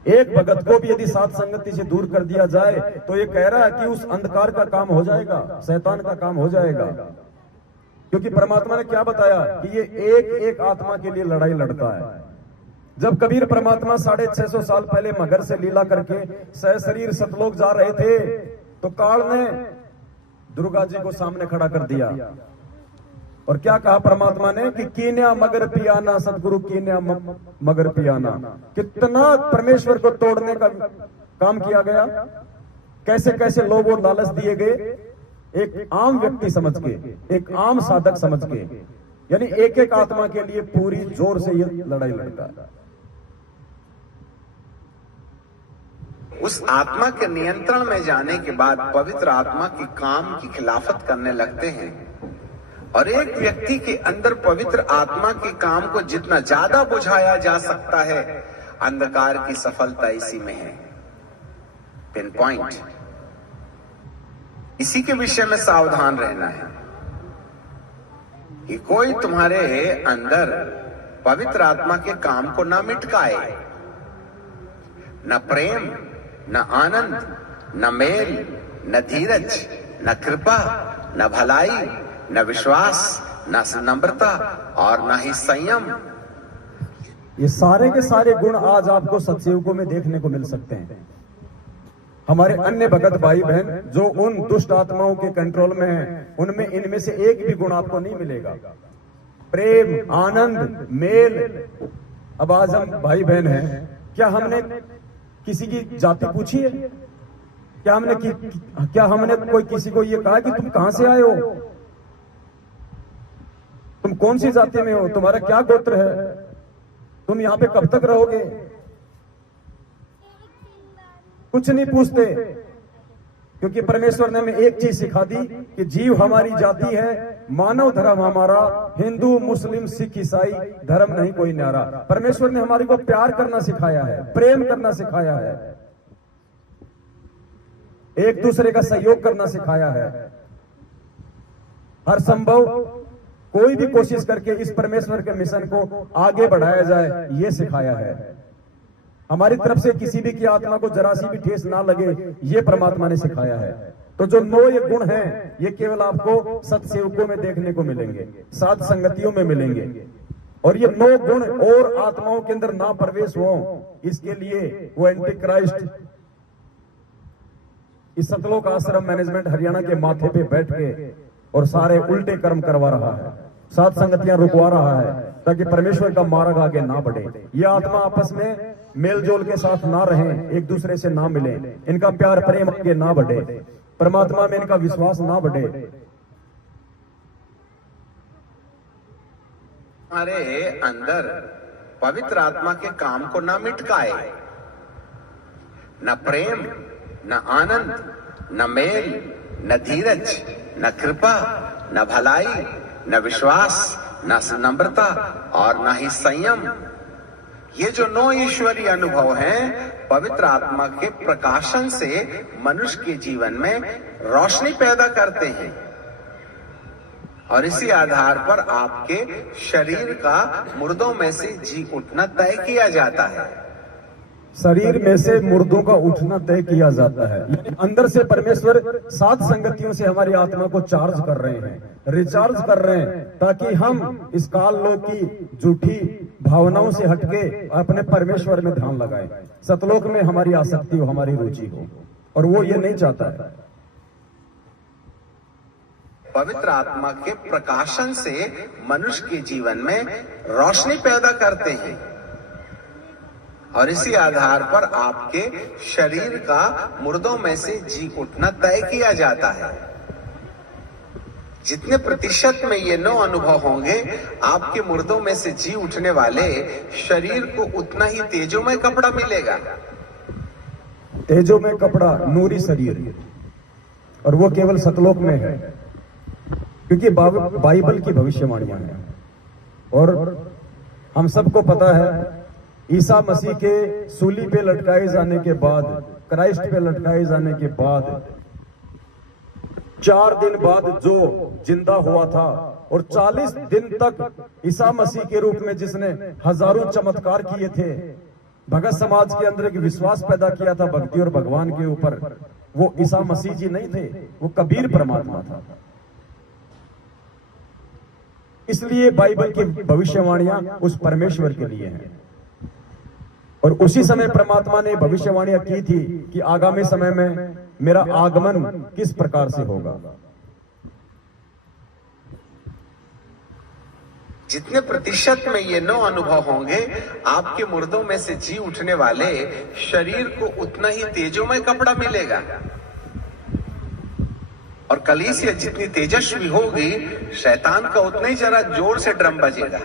एक भगत को भी यदि सात संगति से दूर कर दिया जाए तो ये कह रहा है कि उस अंधकार का काम हो जाएगा, शैतान का काम हो जाएगा। क्योंकि परमात्मा ने क्या बताया कि ये एक एक आत्मा के लिए लड़ाई लड़ता है। जब कबीर परमात्मा 650 साल पहले मगर से लीला करके सहशरीर सतलोक जा रहे थे, तो काल ने दुर्गा जी को सामने खड़ा कर दिया और क्या कहा परमात्मा ने कि कीन्या मगर पियाना, सतगुरु कीन्या मगर पियाना। कितना परमेश्वर को तोड़ने का काम किया गया, कैसे कैसे लोभ और लालच दिए गए, एक आम व्यक्ति समझ के, एक आम साधक समझ के, यानी एक एक आत्मा के लिए पूरी जोर से ये लड़ाई लड़ता है। उस आत्मा के नियंत्रण में जाने के बाद पवित्र आत्मा के काम की खिलाफत करने लगते हैं। और एक व्यक्ति के अंदर पवित्र आत्मा के काम को जितना ज्यादा बुझाया जा सकता है, अंधकार की सफलता इसी में है। Pin point. इसी के विषय में सावधान रहना है कि कोई तुम्हारे अंदर पवित्र आत्मा के काम को ना मिटकाए, न प्रेम, न आनंद, न मेल, न धीरज, न कृपा, न भलाई, न विश्वास, न नम्रता और न ही संयम। ये सारे के सारे गुण आज आपको सत्सेवकों में देखने को मिल सकते हैं। हमारे अन्य भगत भाई बहन जो उन दुष्ट आत्माओं के कंट्रोल में हैं, उनमें इनमें से एक भी गुण आपको नहीं मिलेगा। प्रेम, आनंद, मेल। अब आज हम भाई बहन हैं, क्या हमने किसी की जाति पूछी है? क्या हमने कोई किसी को ये कहा कि तुम कहां से आए हो, तुम कौन सी जाति में हो, तुम्हारा क्या गोत्र है, तुम यहां पे कब तक रहोगे? कुछ नहीं पूछते, क्योंकि परमेश्वर ने हमें एक चीज सिखा दी कि जीव हमारी जाति है, मानव धर्म हमारा, हिंदू मुस्लिम सिख ईसाई धर्म नहीं कोई न्यारा। परमेश्वर ने हमारे को प्यार करना सिखाया है, प्रेम करना सिखाया है, एक दूसरे का सहयोग करना सिखाया है। हर संभव कोई भी कोशिश करके इस परमेश्वर के मिशन को आगे बढ़ाया जाए, ये सिखाया है। हमारी तरफ से किसी भी की आत्मा को जरा सी भी ठेस ना लगे, ये परमात्मा ने सिखाया है। तो जो 9 ये गुण हैं, ये केवल आपको सत्सेवकों में देखने को मिलेंगे, साध संगतियों में मिलेंगे। और ये 9 गुण और आत्माओं के अंदर ना प्रवेश हो, इसके लिए वो एंटी क्राइस्ट इस सतलोक आश्रम मैनेजमेंट हरियाणा के माथे पे बैठ के और सारे उल्टे कर्म करवा रहा है, साध संगतियां रुकवा रहा है, ताकि परमेश्वर का मार्ग आगे ना बढ़े। ये आत्मा आपस में मेल जोल के साथ ना रहें, एक दूसरे से ना मिले, इनका प्यार प्रेम आगे ना बढ़े, परमात्मा में इनका विश्वास ना बढ़े। हमारे अंदर पवित्र आत्मा के काम को ना मिटकाए, न प्रेम, न आनंद, न मेल, न धीरज, न कृपा, न भलाई, न विश्वास, न नम्रता और न ही संयम। ये जो 9 ईश्वरीय अनुभव हैं, पवित्र आत्मा के प्रकाशन से मनुष्य के जीवन में रोशनी पैदा करते हैं और इसी आधार पर आपके शरीर का मुर्दों में से जी उठना तय किया जाता है। शरीर में से मुर्दों का उठना तय किया जाता है। अंदर से परमेश्वर साध संगतियों से हमारी आत्मा को चार्ज कर रहे हैं, रिचार्ज कर रहे हैं, ताकि हम इस काल लोक की झूठी भावनाओं से हटके अपने परमेश्वर में ध्यान लगाएं, सतलोक में हमारी आसक्ति हो, हमारी रुचि हो, और वो ये नहीं चाहता है। पवित्र आत्मा के प्रकाशन से मनुष्य के जीवन में रोशनी पैदा करते हैं और इसी आधार पर आपके शरीर का मुर्दों में से जी उठना तय किया जाता है। जितने प्रतिशत में ये 9 अनुभव होंगे, आपके मुर्दों में से जी उठने वाले शरीर को उतना ही तेजोमय कपड़ा मिलेगा। तेजोमय कपड़ा, नूरी शरीर, और वो केवल सतलोक में है, क्योंकि बाइबल की भविष्यवाणियां हैं। और हम सबको पता है, ईसा मसीह के सूली पे लटकाए जाने के बाद, क्राइस्ट पे लटकाए जाने के बाद 4 दिन बाद जो जिंदा हुआ था, और 40 दिन तक ईसा मसीह के रूप में जिसने हजारों चमत्कार किए थे, भगत समाज के अंदर एक विश्वास पैदा किया था भक्ति और भगवान के ऊपर, वो ईसा मसीह जी नहीं थे, वो कबीर परमात्मा था। इसलिए बाइबल की भविष्यवाणियां उस परमेश्वर के लिए हैं। और उसी समय परमात्मा ने भविष्यवाणियां की थी कि आगामी समय में मेरा आगमन किस प्रकार से होगा। जितने प्रतिशत में ये 9 अनुभव होंगे, आपके मुर्दों में से जी उठने वाले शरीर को उतना ही तेजोमय कपड़ा मिलेगा और कलीसिया जितनी तेजस्वी होगी, शैतान का उतना ही जरा जोर से ड्रम बजेगा।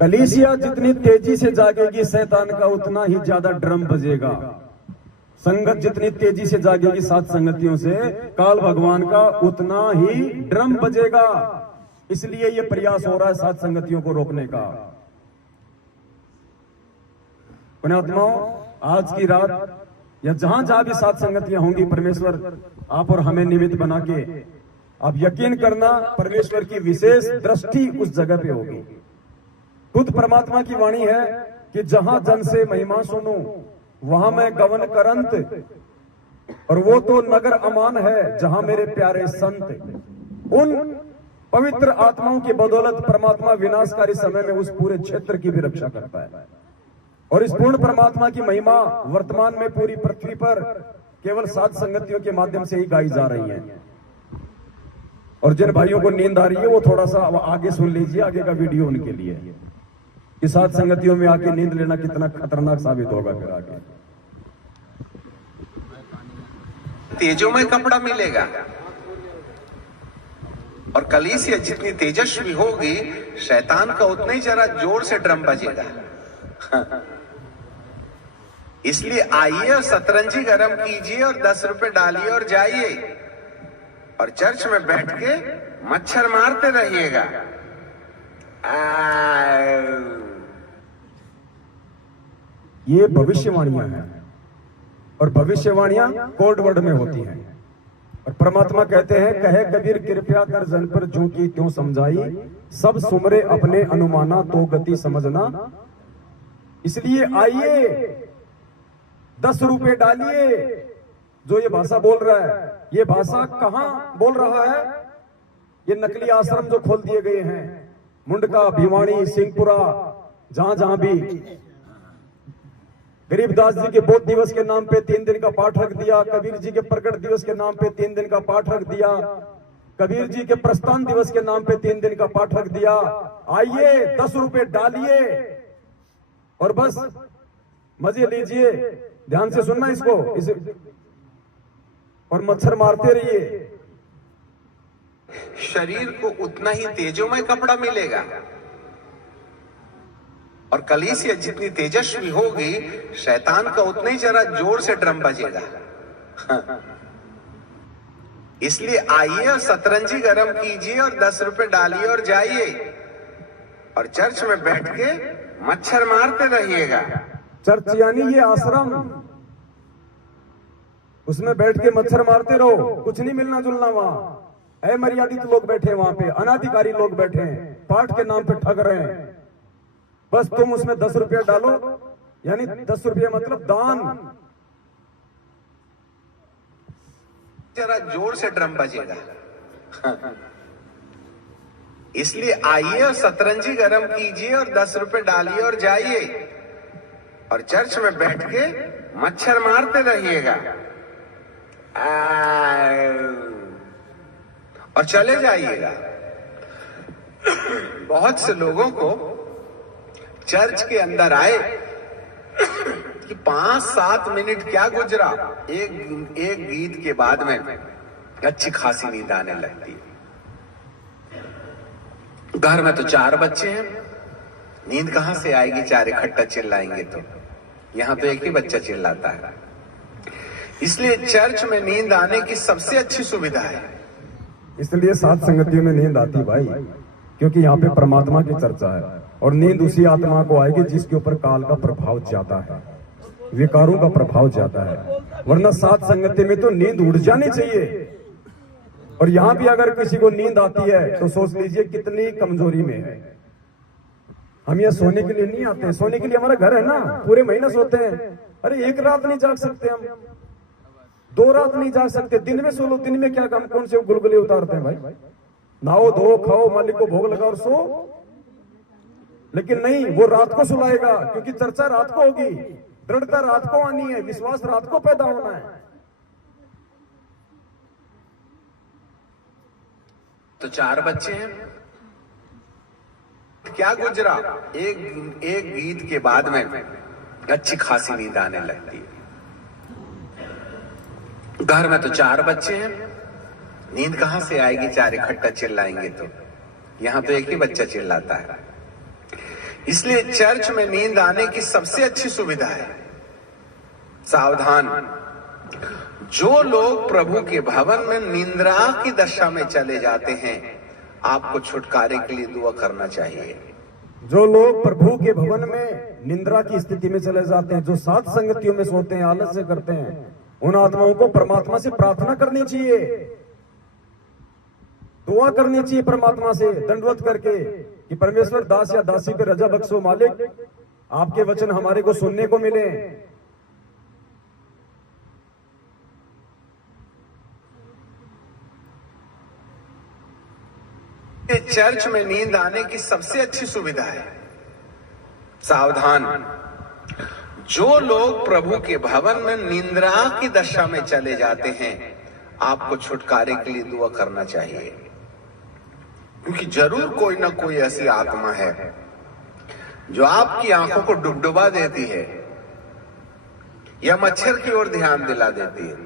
कलीसिया जितनी तेजी से जागेगी, शैतान का उतना ही ज्यादा ड्रम बजेगा। संगत जितनी तेजी से जागेगी साथ संगतियों से, काल भगवान का उतना ही ड्रम बजेगा। इसलिए ये प्रयास हो रहा है साथ संगतियों को रोकने का। पुण्यात्माओं, आज की रात या जहां जहां भी साथ संगतियां होंगी, परमेश्वर आप और हमें निमित्त बना के, आप यकीन करना परमेश्वर की विशेष दृष्टि उस जगह पे होगी। खुद परमात्मा की वाणी है कि जहां जन से महिमा सुनूं वहां मैं गवन करंत, और वो तो नगर अमान है जहां मेरे प्यारे संत। उन पवित्र आत्माओं की बदौलत परमात्मा विनाशकारी समय में उस पूरे क्षेत्र की भी रक्षा करता है। और इस पूर्ण परमात्मा की महिमा वर्तमान में पूरी पृथ्वी पर केवल सात संगतियों के माध्यम से ही गाई जा रही है। और जिन भाइयों को नींद आ रही है वो थोड़ा सा आगे सुन लीजिए, आगे का वीडियो उनके लिए, कि सात संगतियों में आके नींद लेना कितना खतरनाक साबित होगा फिर आगे। तेजों में कपड़ा मिलेगा और कलीसिया जितनी तेजस्वी होगी, शैतान का उतना ही जरा जोर से ड्रम बजेगा। इसलिए आइए और सतरंजी गरम कीजिए और 10 रुपए डालिए और जाइए और चर्च में बैठ के मच्छर मारते रहिएगा। ये भविष्यवाणियां हैं और भविष्यवाणियां कोड वर्ड में होती हैं। और परमात्मा कहते हैं, कहे कबीर कृपया कर जन पर जो की त्यों समझाई, सब सुमरे अपने अनुमाना तो गति समझना। इसलिए आइए 10 रुपए डालिए जो ये भाषा बोल रहा है, ये भाषा कहां बोल रहा है? ये नकली आश्रम जो खोल दिए गए हैं, मुंडका, भिवानी, सिंहपुरा, जहां जहां भी गरीबदास जी के बोध दिवस के नाम पे 3 दिन का पाठ रख दिया, कबीर जी के प्रकट दिवस के नाम पे 3 दिन का पाठ रख दिया, कबीर जी के प्रस्थान दिवस के नाम पे 3 दिन का पाठ रख दिया। आइए 10 रुपए डालिए और बस मजे लीजिए। ध्यान से सुनना इसको, और मच्छर मारते रहिए। शरीर को उतना ही तेजोमय कपड़ा मिलेगा और कलीसिया जितनी तेजस्वी होगी, शैतान का उतना ही जरा जोर से ड्रम बजेगा। इसलिए आइए और सतरंजी गरम कीजिए और 10 रुपए डालिए और जाइए और चर्च में बैठ के मच्छर मारते रहिएगा। चर्च यानी ये आश्रम, उसमें बैठ के मच्छर मारते रहो, कुछ नहीं मिलना जुलना वहां। अमर्यादित लोग बैठे वहां पे, अनाधिकारी लोग बैठे हैं, पाठ के नाम पे ठग रहे हैं। बस तुम उसमें 10 रुपया डालो, यानी 10 रुपया मतलब दान। जरा जोर से ड्रम बजेगा। इसलिए आइए और सतरंजी गरम कीजिए और 10 रुपए डालिए और जाइए और चर्च में बैठ के मच्छर मारते रहिएगा और चले जाइएगा। बहुत से लोगों को चर्च के अंदर आए कि 5-7 मिनट क्या गुजरा, एक गीत के बाद में अच्छी खासी नींद आने लगती है। घर में तो 4 बच्चे हैं, नींद कहां से आएगी? 4 इकट्ठा चिल्लाएंगे तो। यहां तो एक ही बच्चा चिल्लाता है। इसलिए चर्च में नींद आने की सबसे अच्छी सुविधा है। इसलिए सात संगतियों में नींद आती भाई, क्योंकि यहाँ पे परमात्मा की चर्चा है और नींद उसी आत्मा को आएगी जिसके ऊपर काल का प्रभाव ज्यादा है, विकारों का प्रभाव ज्यादा है। वरना सात संगति में तो नींद उड़ जानी चाहिए। और यहाँ भी अगर किसी को नींद आती है तो सोच लीजिए कितनी कमजोरी में है। हम यहाँ सोने के लिए नहीं आते हैं, सोने के लिए हमारा घर है ना, पूरे महीने सोते हैं। अरे एक रात नहीं जाग सकते हम, 2 रात नहीं जाग सकते, दिन में सो लो। दिन में क्या काम, कौन से गुलगुले उतारते हैं भाई? नहाओ धो खाओ, मालिक को भोग लगाओ और सो। लेकिन नहीं, वो रात को सुलाएगा, क्योंकि चर्चा रात को होगी, दृढ़ता रात को आनी है, विश्वास रात को पैदा होना है। तो 4 बच्चे हैं, क्या गुजरा, एक गीत के बाद में अच्छी खासी नींद आने लगती है। घर में तो 4 बच्चे हैं, नींद कहां से आएगी? 4 इकट्ठा चिल्लाएंगे तो। यहां तो एक ही बच्चा चिल्लाता है। इसलिए चर्च में नींद आने की सबसे अच्छी सुविधा है। सावधान, जो लोग प्रभु के भवन में निंद्रा की दशा में चले जाते हैं, आपको छुटकारे के लिए दुआ करना चाहिए। जो लोग प्रभु के भवन में निंद्रा की स्थिति में चले जाते हैं, जो सात संगतियों में सोते हैं, आलस से करते हैं, उन आत्माओं को परमात्मा से प्रार्थना करनी चाहिए, दुआ करनी चाहिए परमात्मा से दंडवत करके कि परमेश्वर दास या दासी पे रजा बख्शो मालिक, आपके वचन हमारे को सुनने को मिले। चर्च में नींद आने की सबसे अच्छी सुविधा है। सावधान, जो लोग प्रभु के भवन में निंद्रा की दशा में चले जाते हैं, आपको छुटकारे के लिए दुआ करना चाहिए। क्योंकि जरूर कोई ना कोई ऐसी आत्मा है जो आपकी आंखों को डुबडुबा देती है या मच्छर की ओर ध्यान दिला देती है।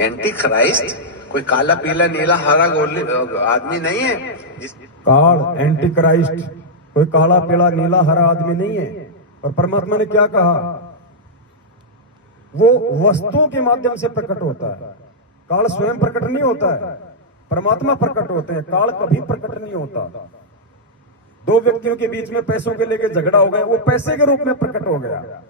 एंटी क्राइस्ट कोई काला पीला नीला हरा गोली आदमी नहीं है। काल एंटी क्राइस्ट कोई काला पीला नीला हरा आदमी नहीं है। और परमात्मा ने क्या कहा? वो वस्तुओं के माध्यम से प्रकट होता है। काल स्वयं प्रकट नहीं होता है, परमात्मा प्रकट होते हैं। काल कभी प्रकट नहीं होता। 2 व्यक्तियों के बीच में पैसों के लेके झगड़ा हो गया, वो पैसे के रूप में प्रकट हो गया।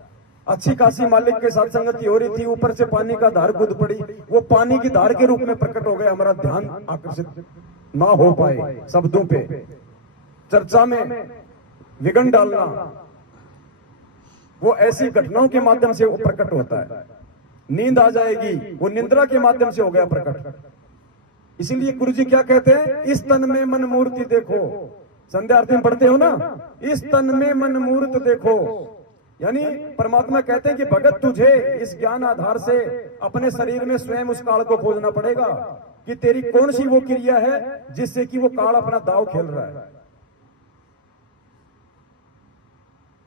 अच्छी खासी मालिक के साथ संगति हो रही थी, ऊपर से पानी का धार कूद पड़ी, वो पानी की धार के रूप में प्रकट हो गया। हमारा ध्यान आकर्षित ना हो पाए शब्दों पे, चर्चा में विघन डालना, वो ऐसी घटनाओं के माध्यम से वो प्रकट होता है। नींद आ जाएगी, वो निद्रा के माध्यम से हो गया प्रकट। इसीलिए गुरु जी क्या कहते हैं, इस तन में मन मूर्ति देखो। संध्या आरती में पढ़ते हो ना, इस तन में मन मूर्त देखो। यानी परमात्मा कहते हैं कि भगत तुझे इस ज्ञान आधार से अपने शरीर में स्वयं उस काल को खोजना पड़ेगा कि तेरी कौन सी वो क्रिया है जिससे कि वो काल अपना दाव खेल रहा है।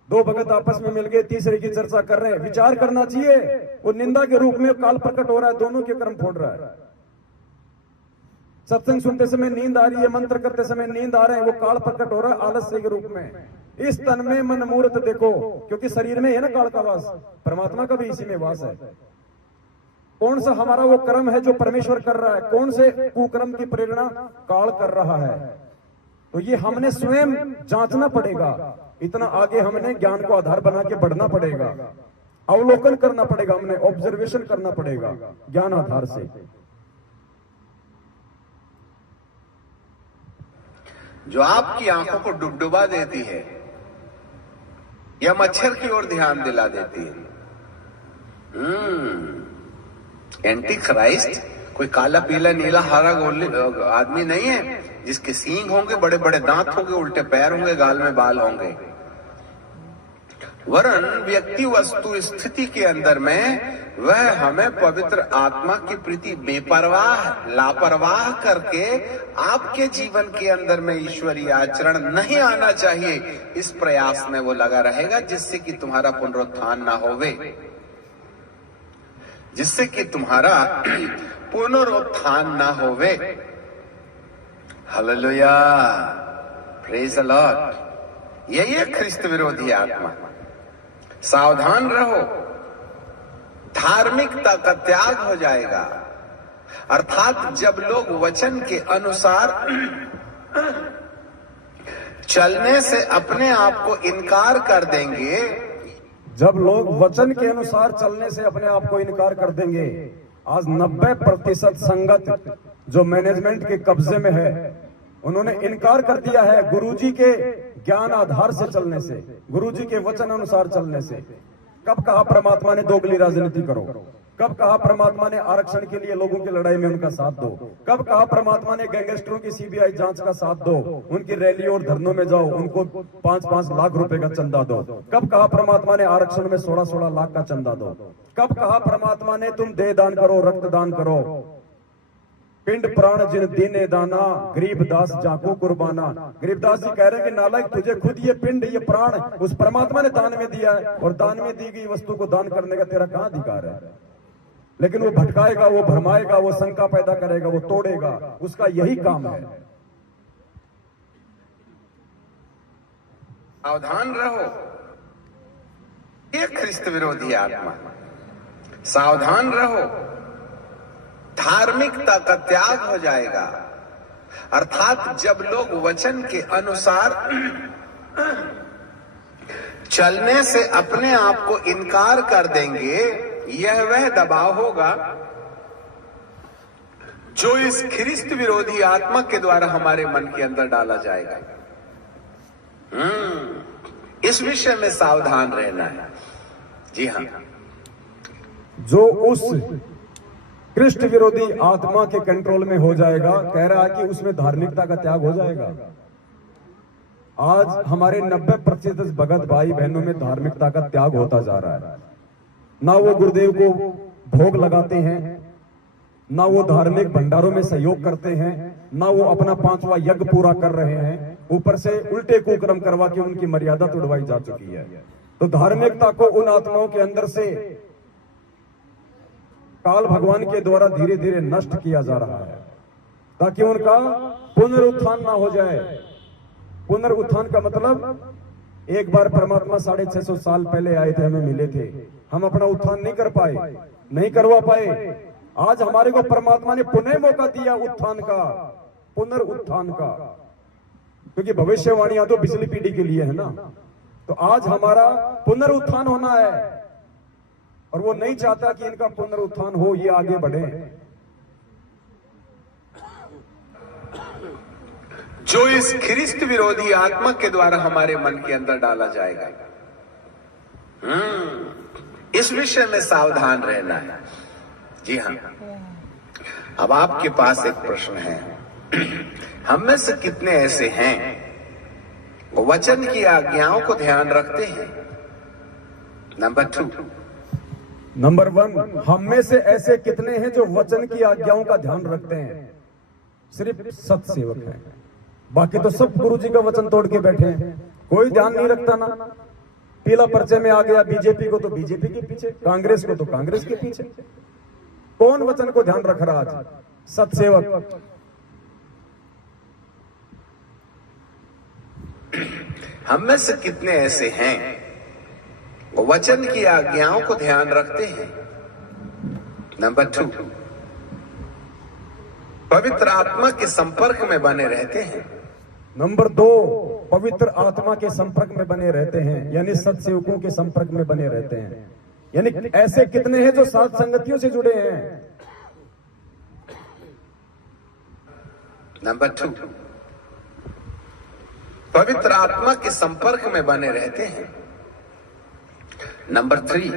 दो भगत आपस में मिल गए, तीसरे की चर्चा कर रहे हैं, विचार करना चाहिए। वो निंदा के रूप में काल प्रकट हो रहा है, दोनों के कर्म फोड़ रहा है। सत्संग सुनते समय नींद आ रही है, मंत्र करते समय नींद आ रहे हैं, वो काल प्रकट हो रहा है आलस्य के रूप में। इस तन में मन मूर्त देखो, क्योंकि शरीर में है ना काल का वास, परमात्मा का भी इसी में वास है। कौन सा हमारा वो कर्म है जो परमेश्वर कर रहा है, कौन से कुकर्म की प्रेरणा काल कर रहा है, तो ये हमने स्वयं जांचना पड़ेगा। इतना आगे हमने ज्ञान को आधार बना के बढ़ना पड़ेगा, अवलोकन करना पड़ेगा, हमने ऑब्जर्वेशन करना पड़ेगा ज्ञान आधार से। जो आपकी आंखों को डुबडुबा देती है या मच्छर की ओर ध्यान दिला देती है। एंटी क्राइस्ट कोई काला पीला नीला हरा आदमी नहीं है जिसके सींग होंगे, बड़े बड़े दांत होंगे, उल्टे पैर होंगे, गाल में बाल होंगे। वरन व्यक्ति वस्तु स्थिति के अंदर में वह हमें पवित्र आत्मा की प्रति बेपरवाह लापरवाह करके आपके जीवन के अंदर में ईश्वरीय आचरण नहीं आना चाहिए, इस प्रयास में वो लगा रहेगा, जिससे कि तुम्हारा पुनरुत्थान ना होवे, जिससे कि तुम्हारा पुनरुत्थान ना होवे। Hallelujah, praise the Lord. यही है ख्रिस्त विरोधी आत्मा। सावधान रहो, धार्मिकता का त्याग हो जाएगा। अर्थात जब लोग वचन के अनुसार चलने से अपने आप को इनकार कर देंगे, जब लोग वचन के अनुसार चलने से अपने आप को इनकार कर देंगे। आज 90% संगत जो मैनेजमेंट के कब्जे में है, उन्होंने इनकार कर दिया है गुरुजी के ज्ञान आधार से चलने से, गुरुजी के वचन अनुसार चलने से। कब कहा परमात्मा ने दोगली राजनीति करो, कब कहा परमात्मा ने आरक्षण के लिए लोगों की लड़ाई में उनका साथ दो, कब कहा परमात्मा ने गैंगस्टरों की सीबीआई जांच का साथ दो, उनकी रैली और धरनों में जाओ, उनको 5-5 लाख रुपए का चंदा दो। कब कहा परमात्मा ने आरक्षण में 16-16 लाख का चंदा दो। कब कहा परमात्मा ने तुम देह दान करो, रक्त दान करो, पिंड प्राण जिन दीने दाना, गरीबदास जाको कुर्बाना। गरीबदास जी कह रहे हैं कि नालायक, तुझे खुद ये पिंड ये प्राण उस परमात्मा ने दान में दिया है, और दान में दी गई वस्तु को दान करने का तेरा कहां अधिकार है। लेकिन वो भटकाएगा, वो भरमाएगा, वो शंका पैदा करेगा, वो तोड़ेगा, उसका यही काम है। सावधान रहो, ये ख्रिस्त विरोधी आत्मा। सावधान रहो, धार्मिकता का त्याग हो जाएगा। अर्थात जब लोग वचन के अनुसार चलने से अपने आप को इनकार कर देंगे, यह वह दबाव होगा जो इस ख्रिस्त विरोधी आत्मा के द्वारा हमारे मन के अंदर डाला जाएगा। इस विषय में सावधान रहना है। जी हाँ, जो उस कृष्ण विरोधी आत्मा के कंट्रोल में हो जाएगा, कह रहा है कि उसमें धार्मिकता का त्याग हो जाएगा। आज हमारे 90% भगत भाई बहनों में धार्मिकता का त्याग होता जा रहा है। ना वो गुरुदेव को भोग लगाते हैं, ना वो धार्मिक भंडारों में सहयोग करते हैं, ना वो अपना 5वां यज्ञ पूरा कर रहे हैं, ऊपर से उल्टे कुकर्म करवा के उनकी मर्यादा तोड़वाई जा चुकी है। तो धार्मिकता को उन आत्माओं के अंदर से काल भगवान के द्वारा धीरे धीरे नष्ट किया जा रहा है, ताकि उनका पुनरुत्थान ना हो जाए। पुनरुत्थान का मतलब, एक बार परमात्मा 650 साल पहले आए थे, हमें मिले थे, हम अपना उत्थान नहीं कर पाए, नहीं करवा पाए। आज हमारे को परमात्मा ने पुनः मौका दिया उत्थान का, पुनरुत्थान का, क्योंकि भविष्यवाणियां तो पिछली पीढ़ी के लिए है ना। तो आज हमारा पुनरुत्थान होना है, और वो नहीं चाहता कि इनका पुनरुत्थान हो, ये आगे बढ़े। जो इस ख्रिस्त विरोधी आत्मा के द्वारा हमारे मन के अंदर डाला जाएगा। इस विषय में सावधान रहना है। जी हाँ, अब आपके पास एक प्रश्न है, हम में से कितने ऐसे हैं वो वचन की आज्ञाओं को ध्यान रखते हैं? नंबर 2, नंबर 1, हम में से ऐसे कितने हैं जो वचन की आज्ञाओं का ध्यान रखते हैं? सिर्फ सत्सेवक हैं, बाकी तो सब गुरु जी का वचन तोड़ के बैठे हैं, कोई ध्यान नहीं रखता ना। पीला पर्चे में आ गया, बीजेपी को तो बीजेपी के पीछे, कांग्रेस को तो कांग्रेस के पीछे। कौन वचन को ध्यान रख रहा आज? सत्सेवक। हम में से कितने ऐसे हैं वो वचन की आज्ञाओं को ध्यान रखते हैं? नंबर 2, पवित्र आत्मा के संपर्क में बने रहते हैं। नंबर 2, पवित्र आत्मा के संपर्क में बने रहते हैं, यानी सत्सेवकों के संपर्क में बने रहते हैं। यानी ऐसे कितने हैं जो साथ संगतियों से जुड़े हैं? नंबर 2, पवित्र आत्मा के संपर्क में बने रहते हैं। नंबर 3,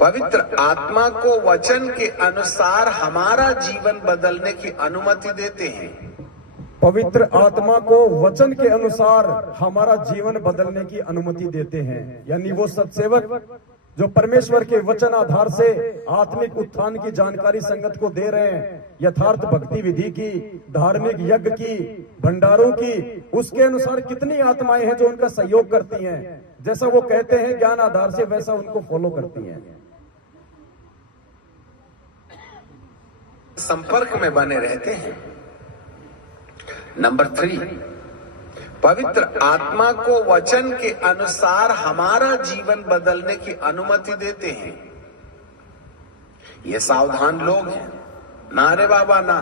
पवित्र आत्मा को वचन के अनुसार हमारा जीवन बदलने की अनुमति देते हैं। पवित्र आत्मा को वचन के अनुसार हमारा जीवन बदलने की अनुमति देते हैं, यानी वो सत्सेवक जो परमेश्वर के वचन आधार से आत्मिक उत्थान की जानकारी संगत को दे रहे हैं, यथार्थ भक्ति विधि की, धार्मिक यज्ञ की, भंडारों की, उसके अनुसार कितनी आत्माएं हैं जो उनका सहयोग करती हैं, जैसा वो कहते हैं ज्ञान आधार से वैसा उनको फॉलो करती हैं। संपर्क में बने रहते हैं। नंबर 3, पवित्र आत्मा को वचन के अनुसार हमारा जीवन बदलने की अनुमति देते हैं। ये सावधान लोग हैं। ना रे बाबा ना,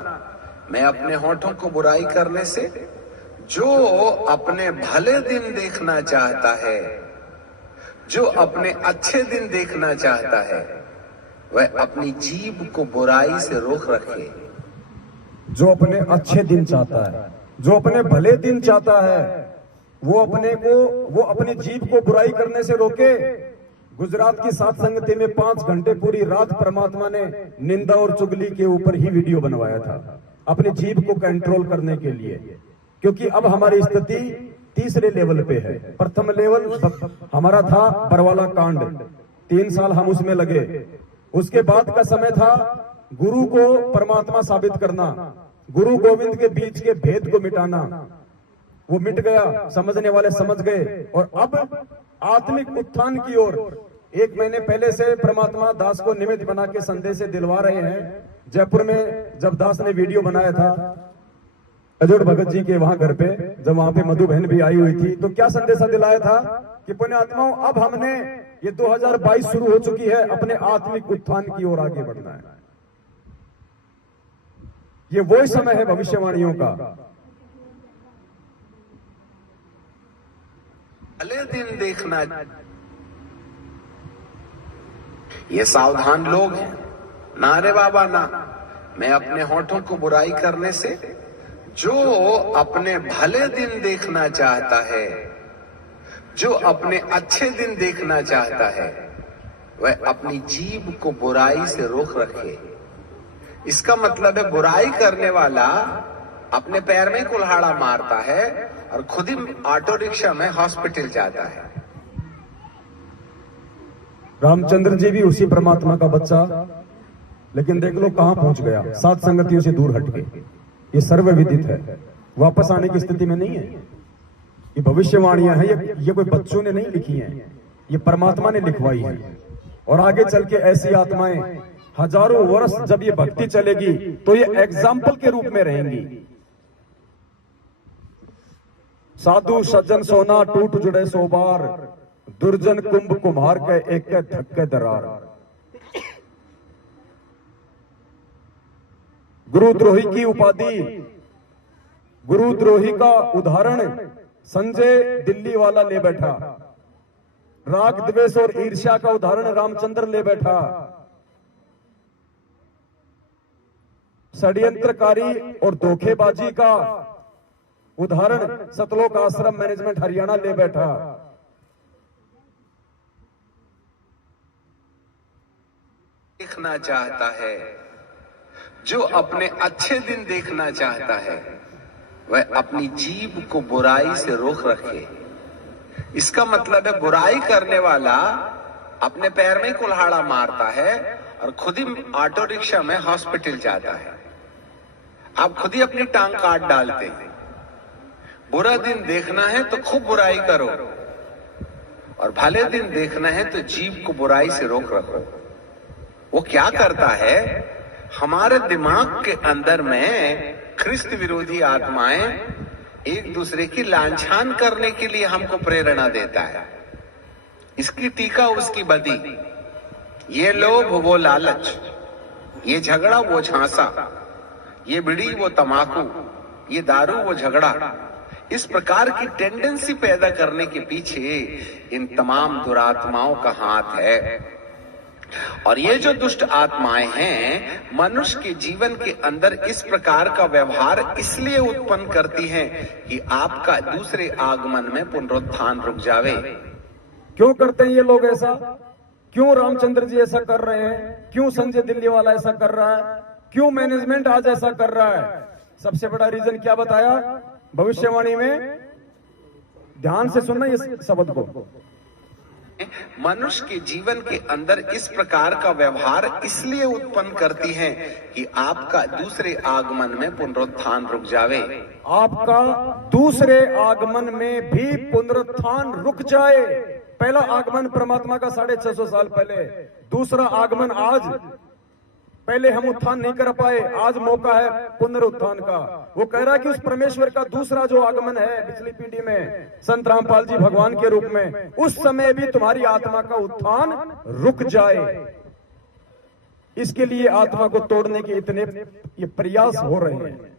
मैं अपने होठों को बुराई करने से, जो अपने भले दिन देखना चाहता है, जो अपने अच्छे दिन देखना चाहता है, वह अपनी जीभ को बुराई से रोक रखे। जो अपने अच्छे दिन चाहता है, जो अपने भले दिन चाहता है, वो अपनी जीभ को बुराई करने से रोके। गुजरात की सात संगति में 5 घंटे पूरी रात परमात्मा ने निंदा और चुगली के ऊपर ही वीडियो बनवाया था, अपनी जीभ को कंट्रोल करने के लिए। क्योंकि अब हमारी स्थिति तीसरे लेवल पे है। प्रथम लेवल हमारा था बरवाला कांड, 3 साल हम उसमें लगे। उसके बाद का समय था गुरु को परमात्मा साबित करना, गुरु गोविंद के बीच के भेद को मिटाना। वो मिट गया, समझने वाले समझ गए। और अब आत्मिक उत्थान की ओर 1 महीने पहले से परमात्मा दास को निमित्त बना के संदेश दिलवा रहे हैं। जयपुर में जब दास ने वीडियो बनाया था अजोड़ भगत जी के वहां घर पे, जब वहां पे मधु बहन भी आई हुई थी, तो क्या संदेशा दिलाया था कि पुण्य आत्माओं, अब हमने ये 2022 शुरू हो चुकी है, अपने आत्मिक उत्थान की ओर आगे बढ़ना है। ये वही समय है भविष्यवाणियों का। भले दिन देखना, ये सावधान लोग हैं। ना रे बाबा ना, मैं अपने होठों को बुराई करने से, जो अपने भले दिन देखना चाहता है, जो अपने अच्छे दिन देखना चाहता है, वह अपनी जीभ को बुराई से रोक रखे। इसका मतलब है बुराई करने वाला अपने पैर में कुल्हाड़ा मारता है और खुद ही ऑटो रिक्शा में हॉस्पिटल जाता है। रामचंद्र जी भी उसी परमात्मा का बच्चा, लेकिन देख लो कहां पहुंच गया, सात संगतियों से दूर हट के। ये सर्वविदित है, वापस आने की स्थिति में नहीं है। ये भविष्यवाणियां हैं, ये कोई बच्चों ने नहीं लिखी हैं, ये परमात्मा ने लिखवाई है। और आगे चल के ऐसी आत्माएं हजारों वर्ष जब ये भक्ति चलेगी तो ये एग्जाम्पल के रूप में रहेंगी। साधु सज्जन सोना टूट जुड़े सो बार, दुर्जन कुंभ कुम्हार के एक धक्के दरार। गुरुद्रोही की उपाधि, गुरुद्रोही का उदाहरण संजय दिल्ली वाला ले बैठा। राग द्वेष और ईर्ष्या का उदाहरण रामचंद्र ले बैठा। षड्यंत्रकारी और धोखेबाजी का उदाहरण सतलोक आश्रम मैनेजमेंट हरियाणा ले बैठा। देखना चाहता है, जो अपने अच्छे दिन देखना चाहता है, वह अपनी जीभ को बुराई से रोक रखे। इसका मतलब है बुराई करने वाला अपने पैर में कुल्हाड़ा मारता है और खुद ही ऑटो रिक्शा में हॉस्पिटल जाता है। आप खुद ही अपनी टांग काट डालते हैं। बुरा दिन देखना है तो खूब बुराई करो, और भले दिन देखना है तो जीभ को बुराई से रोक रखो। वो क्या करता है, हमारे दिमाग के अंदर में ख्रिस्त विरोधी आत्माएं एक दूसरे की लांछन करने के लिए हमको प्रेरणा देता है। इसकी टीका उसकी बदी, ये लोभ वो लालच, ये झगड़ा वो झांसा, ये बीड़ी वो तमाकू, ये दारू वो झगड़ा। इस प्रकार की टेंडेंसी पैदा करने के पीछे इन तमाम दुरात्माओं का हाथ है। और ये जो दुष्ट आत्माएं हैं, मनुष्य के जीवन के अंदर इस प्रकार का व्यवहार इसलिए उत्पन्न करती हैं कि आपका दूसरे आगमन में पुनरुत्थान रुक जावे। क्यों करते हैं ये लोग ऐसा? क्यों रामचंद्र जी ऐसा कर रहे हैं? क्यों संजय दिल्ली वाला ऐसा कर रहा है? क्यों मैनेजमेंट आज ऐसा कर रहा है? सबसे बड़ा रीजन क्या बताया भविष्यवाणी में? ध्यान से सुनना इस शब्द को। मनुष्य के जीवन के अंदर इस प्रकार का व्यवहार इसलिए उत्पन्न करती हैं कि आपका दूसरे आगमन में पुनरुत्थान रुक जावे। आपका दूसरे आगमन में भी पुनरुत्थान रुक जाए। पहला आगमन परमात्मा का 650 साल पहले, दूसरा आगमन आज। पहले हम उत्थान नहीं कर पाए, आज मौका है पुनरुत्थान का। वो कह रहा है कि उस परमेश्वर का दूसरा जो आगमन है पिछली पीढ़ी में संत रामपाल जी भगवान के रूप में, उस समय भी तुम्हारी आत्मा का उत्थान रुक जाए। इसके लिए आत्मा को तोड़ने के इतने ये प्रयास हो रहे हैं।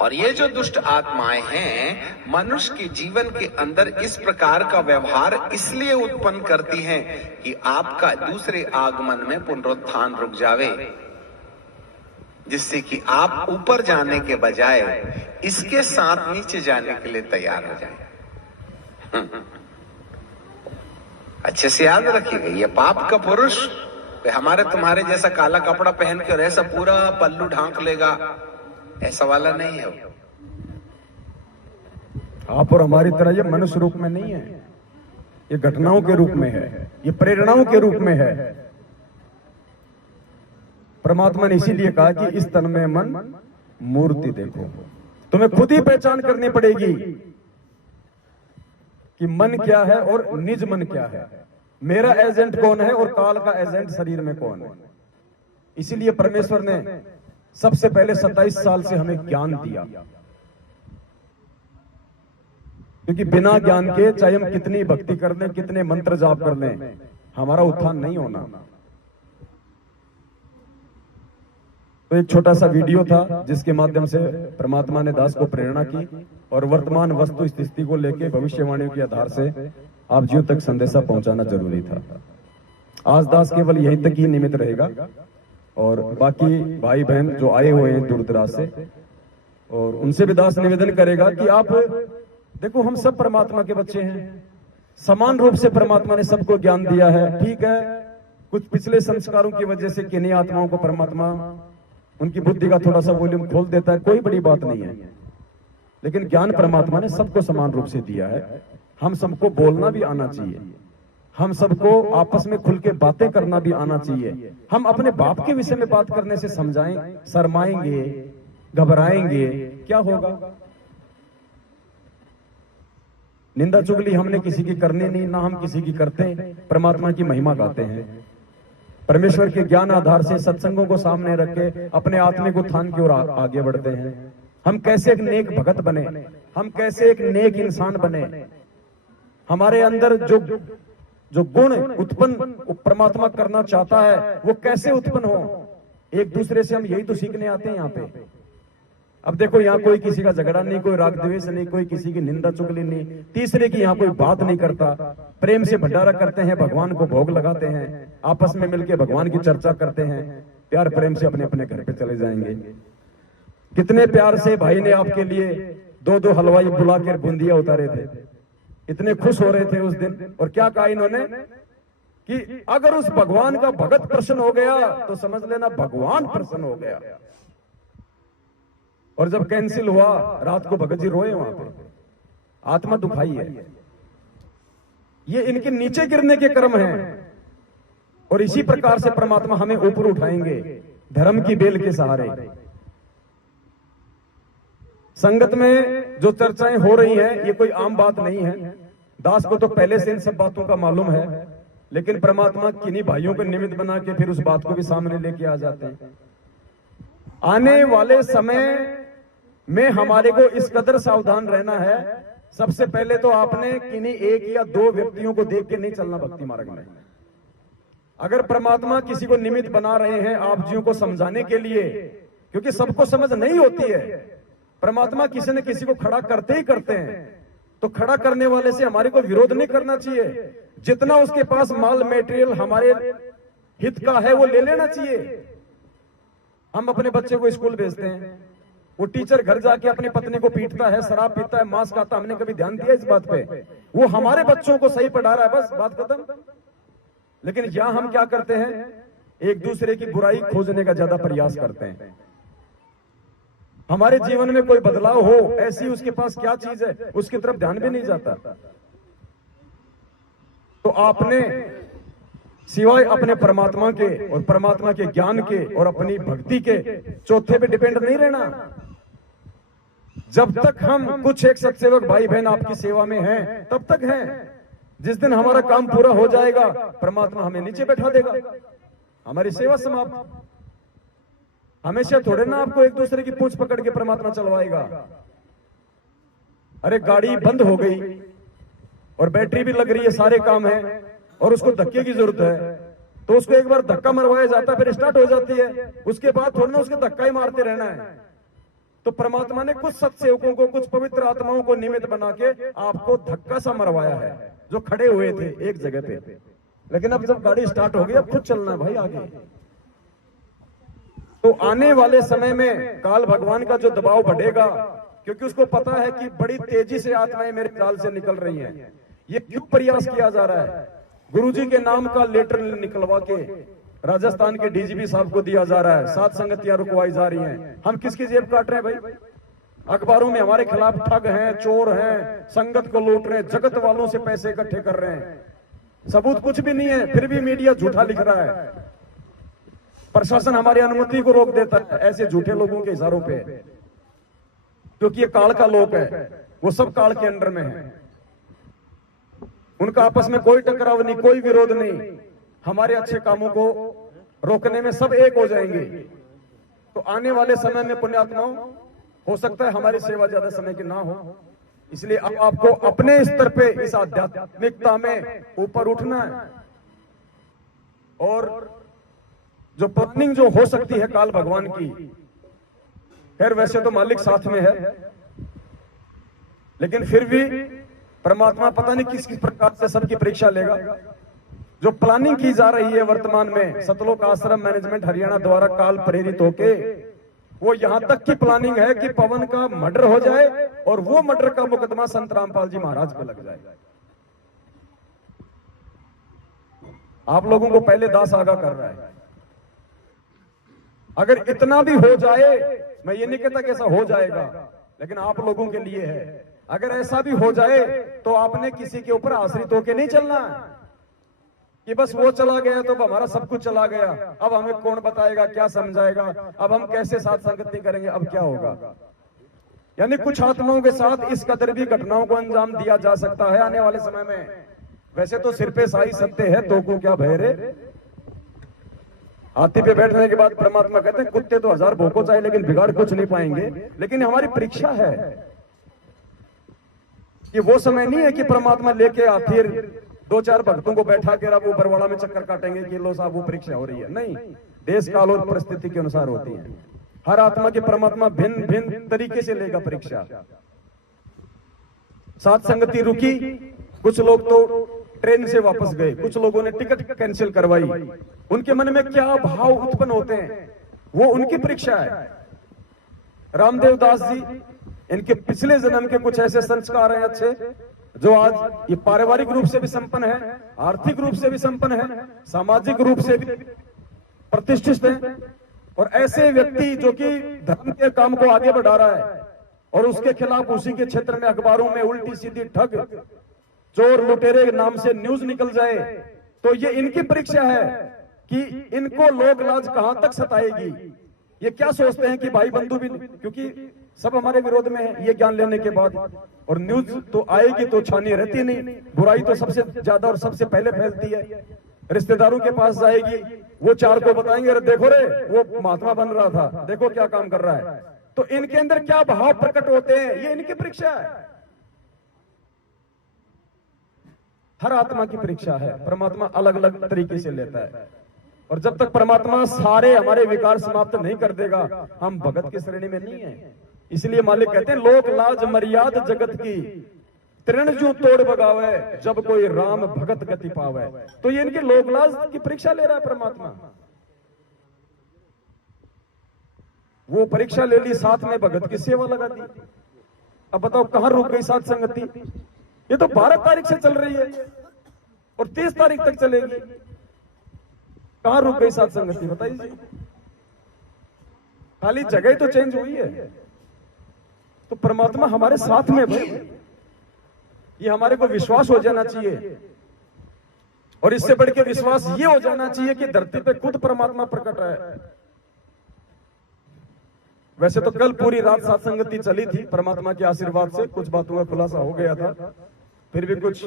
और ये जो दुष्ट आत्माएं हैं, मनुष्य के जीवन के अंदर इस प्रकार का व्यवहार इसलिए उत्पन्न करती हैं कि आपका दूसरे आगमन में पुनरुत्थान रुक जावे, जिससे कि आप ऊपर जाने के बजाय इसके साथ नीचे जाने के लिए तैयार हो जाए। अच्छे से याद रखिएगा, ये पाप का पुरुष हमारे तुम्हारे जैसा काला कपड़ा पहन कर ऐसा पूरा पल्लू ढांक लेगा, ऐसा वाला नहीं है। आप और हमारी तरह ये मनुष्य रूप में नहीं है, ये घटनाओं के रूप में है, ये प्रेरणाओं के रूप में है। परमात्मा ने इसीलिए कहा कि इस तन में मन मूर्ति देखो। तुम्हें खुद ही पहचान करनी पड़ेगी कि मन क्या है और निज मन क्या है, मेरा एजेंट कौन है और काल का एजेंट शरीर में कौन है। इसीलिए परमेश्वर ने सबसे पहले 27 साल से हमें ज्ञान दिया, क्योंकि बिना ज्ञान के चाहे हम कितनी भक्ति कर लें, कितने मंत्र जाप कर लें, हमारा उत्थान नहीं होना। तो एक छोटा सा वीडियो था जिसके माध्यम से परमात्मा ने दास को प्रेरणा की और वर्तमान वस्तु स्थिति को लेकर भविष्यवाणियों के आधार से आप जीव तक संदेशा पहुंचाना जरूरी था। आज दास केवल यहीं तक ही निमित्त रहेगा और बाकी भाई बहन जो आए हुए हैं दूर दराज से, और उनसे भी दास निवेदन करेगा कि आप देखो, हम सब परमात्मा के बच्चे हैं, समान रूप से परमात्मा ने सबको ज्ञान दिया है। ठीक है, कुछ पिछले संस्कारों की वजह से किन्हीं आत्माओं को परमात्मा उनकी बुद्धि का थोड़ा सा वॉल्यूम खोल देता है, कोई बड़ी बात नहीं है, लेकिन ज्ञान परमात्मा ने सबको समान रूप से दिया है। हम सबको बोलना भी आना चाहिए, हम सबको आपस में खुल के बातें करना भी आना चाहिए। हम अपने बाप के विषय में बात करने से समझाएं, शर्माएंगे, घबराएंगे, क्या होगा? निंदा चुगली हमने किसी की करनी नहीं, ना हम किसी की करते, परमात्मा की महिमा गाते हैं। परमेश्वर के ज्ञान आधार से सत्संगों को सामने रख के अपने आत्मिक उत्थान की ओर आगे बढ़ते हैं। हम कैसे एक नेक भगत बने, हम कैसे एक नेक इंसान बने, हमारे अंदर जो गुण उत्पन्न परमात्मा करना चाहता है वो कैसे उत्पन्न हो। एक दूसरे से हम यही तो सीखने आते हैं यहाँ पे। अब देखो, यहाँ कोई किसी का झगड़ा नहीं, कोई राग द्वेष नहीं, कोई किसी की निंदा चुगली नहीं, तीसरे की यहाँ कोई बात नहीं करता। प्रेम से भंडारा करते हैं, भगवान को भोग लगाते हैं, आपस में मिलकर भगवान की चर्चा करते हैं, प्यार प्रेम से अपने अपने घर पे चले जाएंगे। कितने प्यार से भाई ने आपके लिए 2-2 हलवाई बुला कर बूंदिया उतारे थे, इतने खुश हो रहे थे उस दिन। और क्या कहा इन्होंने? कि अगर उस भगवान का भगत प्रसन्न हो गया तो समझ लेना भगवान प्रसन्न हो गया। और जब कैंसिल हुआ, रात को भगत जी रोए वहां पे, आत्मा दुखाई है। ये इनके नीचे गिरने के कर्म हैं। और इसी प्रकार से परमात्मा हमें ऊपर उठाएंगे धर्म की बेल के सहारे। संगत में जो चर्चाएं हो रही हैं, ये कोई आम बात नहीं है। दास को तो पहले से इन सब बातों का मालूम है, लेकिन परमात्मा किन्हीं भाइयों को निमित्त बना के फिर उस बात को भी सामने लेके आ जाते हैं। आने वाले समय में हमारे को इस कदर सावधान रहना है। सबसे पहले तो आपने किन्हीं एक या दो व्यक्तियों को देख के नहीं चलना भक्ति मार्ग में। अगर परमात्मा किसी को निमित्त बना रहे हैं आप जियों को समझाने के लिए, क्योंकि सबको समझ नहीं होती है, परमात्मा किसी न किसी को खड़ा करते ही करते हैं, तो खड़ा करने वाले से हमारे को विरोध नहीं करना चाहिए। जितना उसके पास माल मटेरियल हमारे हित का है वो ले लेना चाहिए। हम अपने बच्चे को स्कूल भेजते हैं, वो टीचर घर जाके अपनी पत्नी को पीटता है, शराब पीता है, मांस खाता, हमने कभी ध्यान दिया इस बात पे? वो हमारे बच्चों को सही पढ़ा रहा है, बस बात खत्म। लेकिन यहां हम क्या करते हैं, एक दूसरे की बुराई खोजने का ज्यादा प्रयास करते हैं। हमारे जीवन में कोई बदलाव हो, ऐसी उसके पास क्या चीज है, उसकी तरफ ध्यान भी नहीं जाता। तो आपने सिवाय अपने परमात्मा के और परमात्मा के ज्ञान के और अपनी भक्ति के चौथे पे डिपेंड नहीं रहना। जब तक हम कुछ एक सत्सेवक भाई बहन आपकी सेवा में हैं, तब तक हैं। जिस दिन हमारा काम पूरा हो जाएगा, परमात्मा हमें नीचे बैठा देगा, हमारी सेवा समाप्त। हमेशा थोड़े ना आपको एक दूसरे की पूंछ पकड़ के परमात्मा चलवाएगा। अरे गाड़ी बंद हो गई और बैटरी भी लग रही है, सारे काम है और उसको धक्के की जरूरत है, तो उसको एक बार धक्का मरवाया जाता है, फिर स्टार्ट हो जाती है। उसके बाद थोड़ा ना उसके धक्का ही मारते रहना है। तो परमात्मा ने कुछ सत्सेवकों को, कुछ पवित्र आत्माओं को निमित्त बना के आपको धक्का सा मरवाया है, जो खड़े हुए थे एक जगह पे। लेकिन अब जब गाड़ी स्टार्ट हो गई, अब खुद चलना है भाई आगे। तो आने वाले समय में काल भगवान का जो दबाव बढ़ेगा, क्योंकि उसको पता है कि बड़ी तेजी से आत्माएं मेरे काल से निकल रही हैं। ये क्यों प्रयास किया जा रहा है? गुरुजी के नाम का लेटर निकलवा के राजस्थान के डीजीपी साहब को दिया जा रहा है, 7 संगतियां रुकवाई जा रही हैं। हम किसकी जेब काट रहे हैं भाई? अखबारों में हमारे खिलाफ ठग हैं, चोर हैं, संगत को लूट रहे हैं, जगत वालों से पैसे इकट्ठे कर रहे हैं। सबूत कुछ भी नहीं है, फिर भी मीडिया झूठा लिख रहा है। प्रशासन हमारी अनुमति को रोक देता है ऐसे झूठे लोगों के इशारों पे, क्योंकि ये काल का लोक है, वो सब काल के अंडर में है। उनका आपस में कोई टकराव नहीं, कोई विरोध नहीं। हमारे अच्छे कामों को रोकने में सब एक हो जाएंगे। तो आने वाले समय में पुण्यात्माओं, हो सकता है हमारी सेवा ज्यादा समय की ना हो, इसलिए अब आपको अपने स्तर पे इस आध्यात्मिकता में ऊपर उठना है। और जो प्लानिंग जो हो सकती है काल भगवान की, खैर वैसे तो मालिक साथ में है, लेकिन फिर भी परमात्मा पता नहीं किस किस प्रकार से सबकी परीक्षा लेगा। जो प्लानिंग की जा रही है वर्तमान में सतलोक आश्रम मैनेजमेंट हरियाणा द्वारा काल प्रेरित होके, वो यहां तक की प्लानिंग है कि पवन का मर्डर हो जाए और वो मर्डर का मुकदमा संत रामपाल जी महाराज पे लग जाए। आप लोगों को पहले दास आगाह कर रहा है। अगर इतना भी हो जाए, मैं ये नहीं कहता कि ऐसा हो जाएगा, लेकिन आप लोगों के लिए है। अगर ऐसा भी हो जाए तो आपने किसी के ऊपर आश्रित होकर नहीं चलना कि बस वो चला गया तो हमारा सब कुछ चला गया, अब हमें कौन बताएगा, क्या समझाएगा, अब हम कैसे साथ संगत नहीं करेंगे, अब क्या होगा। यानी कुछ आत्माओं के साथ इस कदर भी घटनाओं को अंजाम दिया जा सकता है आने वाले समय में। वैसे तो सिर पे साई सत्य है, तो को क्या भय रे। हाथी पे बैठने के बाद परमात्मा कहते हैं कुत्ते तो 1000 भोंको चाहे लेकिन बिगाड़ कुछ नहीं पाएंगे। लेकिन हमारी परीक्षा है कि वो समय नहीं है कि परमात्मा लेके हाथी 2-4 भक्तों को बैठा के वो बरवाड़ा में चक्कर काटेंगे कि लो साहब वो परीक्षा हो रही है। नहीं, देश काल और परिस्थिति के अनुसार होती है। हर आत्मा के परमात्मा भिन्न भिन्न तरीके से लेगा परीक्षा। साथ संगति रुकी, कुछ लोग तो ट्रेन से वापस गए, कुछ लोगों ने टिकट कैंसिल करवाई। उनके मन में क्या भाव उत्पन्न होते हैं, वो उनकी परीक्षा है। रामदेव दास जी, इनके पिछले जन्म के कुछ ऐसे संस्कार हैं अच्छे जो आज ये पारिवारिक रूप से भी संपन्न है, आर्थिक रूप से भी संपन्न है, सामाजिक रूप से भी प्रतिष्ठित है, और ऐसे व्यक्ति जो कि धर्म के काम को आगे बढ़ा रहा है और उसके खिलाफ उसी के क्षेत्र में अखबारों में उल्टी सीधी ठग, चोर लुटेरे नाम से न्यूज निकल जाए, तो ये इनकी परीक्षा है कि इनको लोक लाज कहां तक सताएगी। ये क्या सोचते हैं कि भाई बंधु भी, क्योंकि सब हमारे विरोध में है ये ज्ञान लेने के बाद, और न्यूज तो आएगी तो छानी रहती नहीं, बुराई तो सबसे ज्यादा और सबसे पहले फैलती है। रिश्तेदारों के पास जाएगी, वो चार को बताएंगे, अरे देखो रे वो महात्मा बन रहा था, देखो क्या काम कर रहा है। तो इनके अंदर क्या भाव प्रकट होते हैं, ये इनकी परीक्षा है। हर आत्मा की परीक्षा है, परमात्मा अलग अलग तरीके से लेता है, और जब तक परमात्मा सारे हमारे विकार समाप्त नहीं कर देगा, हम भगत की श्रेणी में नहीं है। इसलिए मालिक कहते हैं लोक लाज मर्याद जगत की, तृण जो तोड़ बगावे, जब कोई राम भगत गति पावे। तो ये इनके लोक लाज की परीक्षा ले रहा है परमात्मा। वो परीक्षा ले ली, साथ में भगत की सेवा लगा दी। अब बताओ कहां रुक गई साथ संगति। ये तो 12 तारीख से चल रही है और 30 तारीख तक चलेगी, कहां रुक गई साथ संगति बताइए। खाली जगह ही तो चेंज हुई है। तो परमात्मा हमारे साथ में भाई, ये हमारे को विश्वास हो जाना चाहिए, और इससे बढ़ के विश्वास ये हो जाना चाहिए कि धरती पे खुद परमात्मा प्रकट है। वैसे तो कल पूरी रात साथ संगति चली थी, परमात्मा के आशीर्वाद से कुछ बातों का खुलासा हो गया था, फिर भी कुछ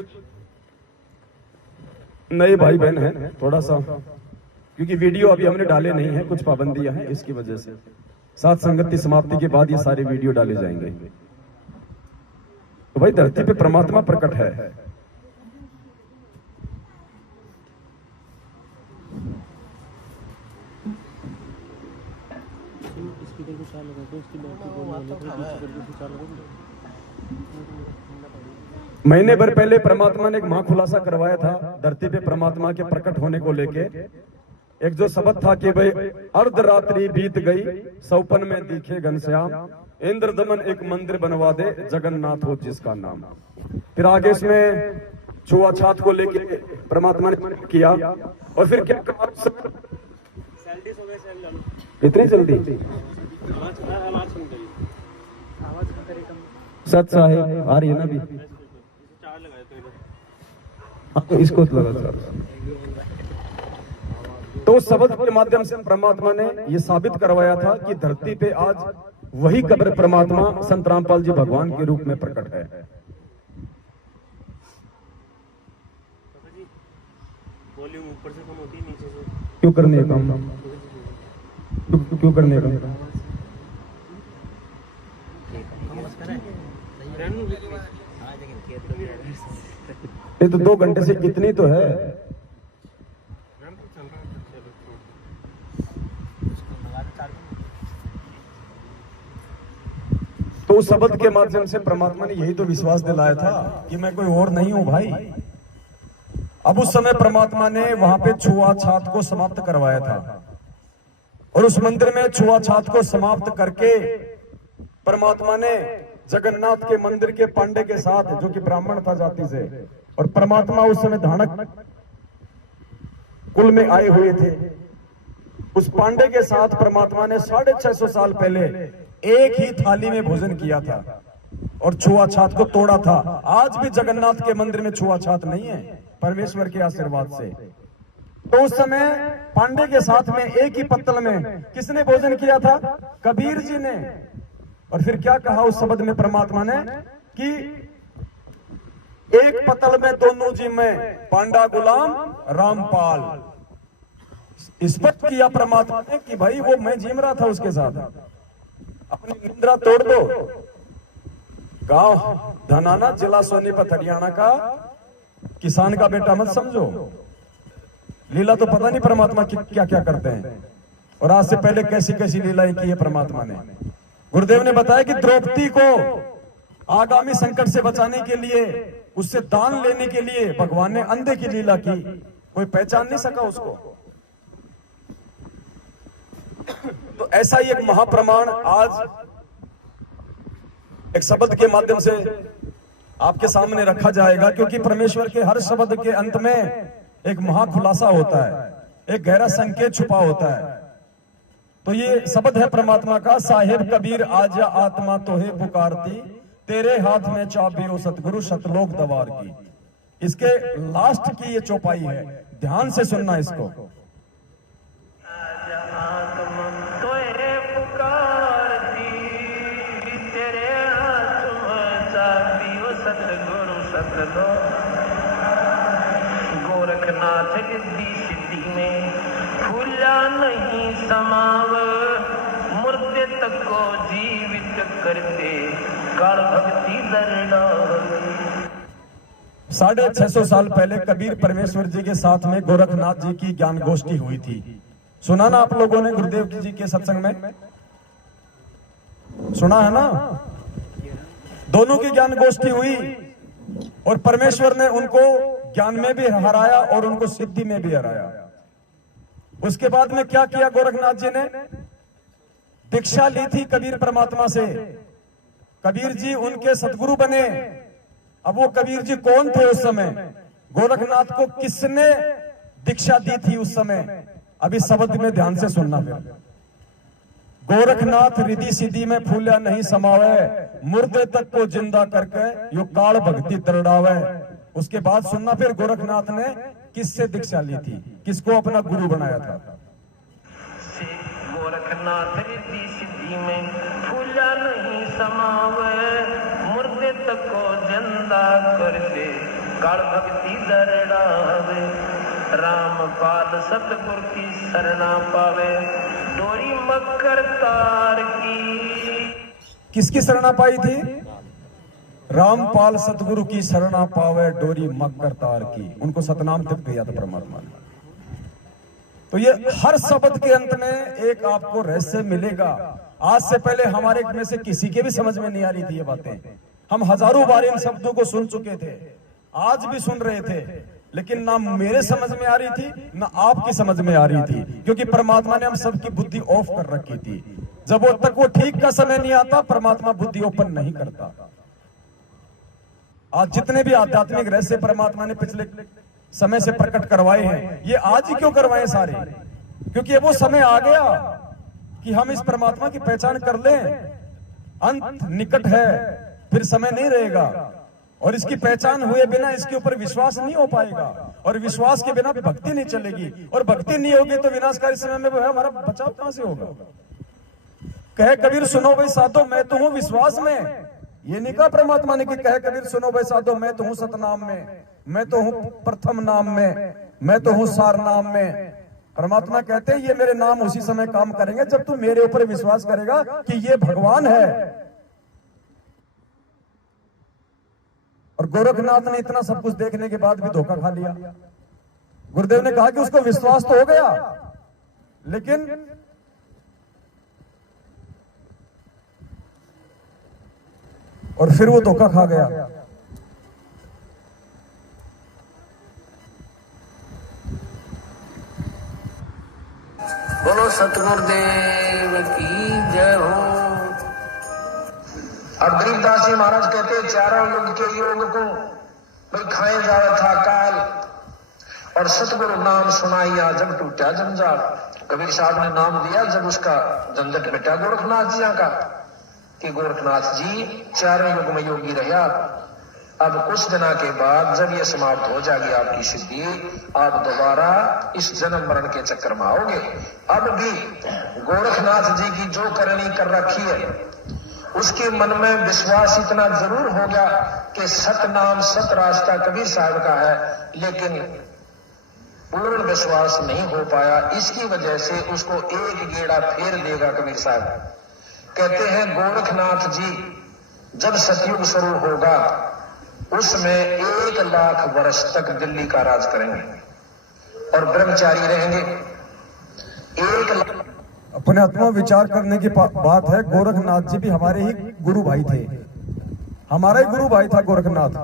नए भाई बहन हैं, थोड़ा सा क्योंकि वीडियो अभी हमने डाले नहीं है, कुछ पाबंदियां हैं, इसकी वजह से साथ संगति समाप्ति के बाद ये सारे वीडियो डाले जाएंगे। तो भाई धरती पे परमात्मा प्रकट है। महीने भर पहले परमात्मा ने एक महाखुलासा करवाया था धरती पे परमात्मा के प्रकट होने को लेके। एक जो शब्द था कि भाई अर्धरात्रि बीत गई, सौपन में दिखे घनश्याम, इंद्र दमन एक मंदिर बनवा दे, जगन्नाथ हो जिसका नाम। फिर आगे इसमें छुआछात को लेके परमात्मा ने किया, और फिर क्या कहा, इतनी जल्दी सच साहेब आ रही है ना अभी, तो इसको लगा। तो उस शब्द के माध्यम से परमात्मा ने यह साबित करवाया था कि धरती पे आज वही कब्र परमात्मा संत रामपाल जी भगवान के रूप में प्रकट है। वॉल्यूम ऊपर से कम होती है, नीचे से क्यों करने का काम, क्यों करने का ये तो 2 घंटे से कितनी तो है। तो उस शब्द के माध्यम से परमात्मा ने यही तो विश्वास दिलाया था कि मैं कोई और नहीं हूं भाई। अब उस समय परमात्मा ने वहां पे छुआछात को समाप्त करवाया था, और उस मंदिर में छुआछात को समाप्त करके परमात्मा ने जगन्नाथ के मंदिर के पांडे के साथ, जो कि ब्राह्मण था जाति से, और परमात्मा उस समय धानक कुल में आए हुए थे, उस पांडे के साथ परमात्मा ने 650 साल पहले एक ही थाली में भोजन किया था और छुआछात को तोड़ा था। आज भी जगन्नाथ के मंदिर में छुआछात नहीं है, परमेश्वर के आशीर्वाद से। तो उस समय पांडे के साथ में एक ही पत्तल में किसने भोजन किया था? कबीर जी ने। और फिर क्या कहा उस शब्द में परमात्मा ने कि एक पत्तल में दोनों जी में, पांडा गुलाम रामपाल। स्पष्ट किया परमात्मा ने कि भाई वो मैं जिम रहा था उसके साथ, अपनी निंद्रा तोड़ दो। गांव धनाना, जिला सोनीपत, हरियाणा का किसान का बेटा मत समझो। लीला तो पता नहीं परमात्मा की क्या क्या करते हैं, और आज से पहले कैसी कैसी लीलाएं की है परमात्मा ने। गुरुदेव ने बताया कि द्रौपदी को आगामी संकट से बचाने के लिए, उससे दान लेने के लिए भगवान ने अंधे की लीला की, कोई पहचान नहीं सका उसको। तो ऐसा ही एक महाप्रमाण आज एक शब्द के माध्यम से आपके सामने रखा जाएगा, क्योंकि परमेश्वर के हर शब्द के अंत में एक महाखुलासा होता है, एक गहरा संकेत छुपा होता है। तो ये शब्द है परमात्मा का, साहिब कबीर आजा आत्मा तोहे पुकारती, तेरे हाथ में चाबी ओ सतगुरु शतलोक दवार की। इसके लास्ट की ये चौपाई है, ध्यान से सुनना इसको। गोरखनाथ रिद्धि सिद्धि में भूला नहीं समाव, मुर्दे तक को जीवित करते काल भक्ति दरडावे। 650 साल पहले कबीर परमेश्वर जी के साथ में गोरखनाथ जी की ज्ञान गोष्ठी हुई थी। सुना ना आप लोगों ने गुरुदेव जी के सत्संग में? सुना है ना? दोनों की ज्ञान गोष्ठी हुई और परमेश्वर ने उनको ज्ञान में भी हराया और उनको सिद्धि में भी हराया। उसके बाद में क्या किया गोरखनाथ जी ने? दीक्षा ली थी कबीर परमात्मा से, कबीर जी उनके सतगुरु बने। अब वो कबीर जी कौन थे उस समय? गोरखनाथ को किसने दीक्षा दी थी उस समय? अभी शब्द में ध्यान से सुनना। फिर गोरखनाथ रिद्धि सिद्धि में फूला नहीं समावे, मुर्दे तक को जिंदा करके यो काल भक्ति दरड़ावे। उसके बाद सुनना फिर गोरखनाथ ने किससे दीक्षा ली थी, किसको अपना गुरु बनाया था। गोरखनाथ रिद्धि सिद्धि में फूला नहीं समावे, मुर्दे तक को जिंदा कर दे काल भक्ति दरड़ावे। रामपाल सतगुरु की शरणा पावे, डोरी मकर तार की। किसकी शरणा पाई थी? रामपाल सतगुरु की शरणा पावे, डोरी मकर तार की। उनको सतनाम तक दिया था परमात्मा ने। तो ये हर शब्द के अंत में एक आपको रहस्य मिलेगा। आज से पहले हमारे में से किसी के भी समझ में नहीं आ रही थी ये बातें। हम हजारों बार इन शब्दों को सुन चुके थे, आज भी सुन रहे थे, लेकिन ना मेरे समझ में आ रही थी ना आपकी समझ में आ रही थी, क्योंकि परमात्मा ने हम सबकी बुद्धि ऑफ कर रखी थी। जब वो तक वो ठीक का समय नहीं आता, परमात्मा बुद्धि ओपन नहीं करता। आज जितने भी आध्यात्मिक रहस्य परमात्मा ने पिछले समय से प्रकट करवाए हैं, ये आज ही क्यों करवाए सारे? क्योंकि ये वो समय आ गया कि हम इस परमात्मा की पहचान कर लें। अंत निकट है, फिर समय नहीं रहेगा, और इसकी पहचान हुए बिना इसके ऊपर विश्वास नहीं हो पाएगा, और विश्वास के बिना भक्ति नहीं चलेगी, और भक्ति नहीं होगी तो विनाशकारी समय में हमारा बचाव कहां से होगा? कहे कबीर सुनो भाई साधो मैं तो हूं विश्वास में। ये नहीं कहा परमात्मा ने कि कहे कबीर सुनो भाई साधो मैं तो हूं सतनाम में, मैं तो हूं प्रथम नाम में, मैं तो हूं सार नाम में। परमात्मा कहते हैं ये मेरे नाम उसी समय काम करेंगे जब तू मेरे ऊपर विश्वास करेगा कि ये भगवान है। और गोरखनाथ ने इतना सब कुछ देखने के बाद भी धोखा खा लिया। गुरुदेव ने कहा कि उसको विश्वास तो हो गया, लेकिन और फिर वो धोखा खा गया। बोलो सतगुरुदेव की जय हो। और गरीबदास जी महाराज कहते चारों युग के योग को भाई खाए जा रहा था काल, और सतगुरु नाम सुनाइया जब टूटा जंजाल। कबीर साहब ने नाम दिया जब उसका झंझट मिटा गोरखनाथ जी का, कि गोरखनाथ जी चारों युग में योगी रहा। अब कुछ दिनों के बाद जब ये समाप्त हो जाएगी आपकी सिद्धि, आप दोबारा इस जन्म मरण के चक्कर में आओगे। अब भी गोरखनाथ जी की जो करनी कर रखी है उसके मन में विश्वास इतना जरूर होगा कि सत नाम सत रास्ता कबीर साहब का है, लेकिन पूर्ण विश्वास नहीं हो पाया। इसकी वजह से उसको एक गेड़ा फेर देगा कबीर साहब। कहते हैं गोरखनाथ जी जब सतयुग शुरू होगा उसमें 1 लाख वर्ष तक दिल्ली का राज करेंगे और ब्रह्मचारी रहेंगे। 1 लाख। अपने आत्मा विचार करने की बात है। गोरखनाथ जी भी हमारे ही गुरु भाई थे, हमारा ही गुरु भाई था गोरखनाथ।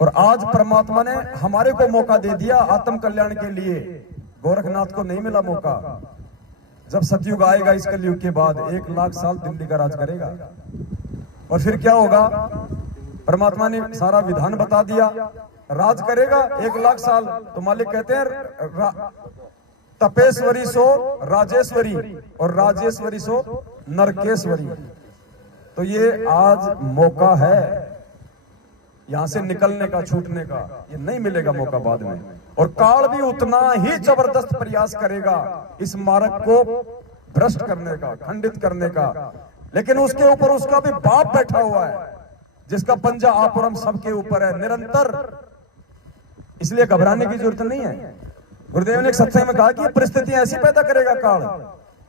और आज परमात्मा ने हमारे को मौका दे दिया आत्म कल्याण के लिए। गोरखनाथ को नहीं मिला मौका। जब सतयुग आएगा इस कलयुग के बाद 1 लाख साल दिल्ली का राज करेगा, और फिर क्या होगा? परमात्मा ने सारा विधान बता दिया। राज करेगा 1 लाख साल, तो मालिक कहते हैं तपेश्वरी सो राजेश्वरी और राजेश्वरी सो नरकेश्वरी। तो ये आज मौका है यहां से निकलने का, छूटने का, ये नहीं मिलेगा मौका बाद में। और काल भी उतना ही जबरदस्त प्रयास करेगा इस मार्ग को भ्रष्ट करने का, खंडित करने का, लेकिन उसके ऊपर उसका भी बाप बैठा हुआ है जिसका पंजा आप और हम सबके ऊपर है निरंतर। इसलिए घबराने की जरूरत नहीं है। गुरुदेव ने एक सत्संग में कहा कि परिस्थिति ऐसी पैदा करेगा काल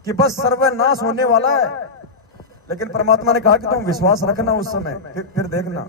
कि बस सर्वनाश होने वाला है, लेकिन परमात्मा ने कहा कि तुम विश्वास रखना उस समय, फिर देखना।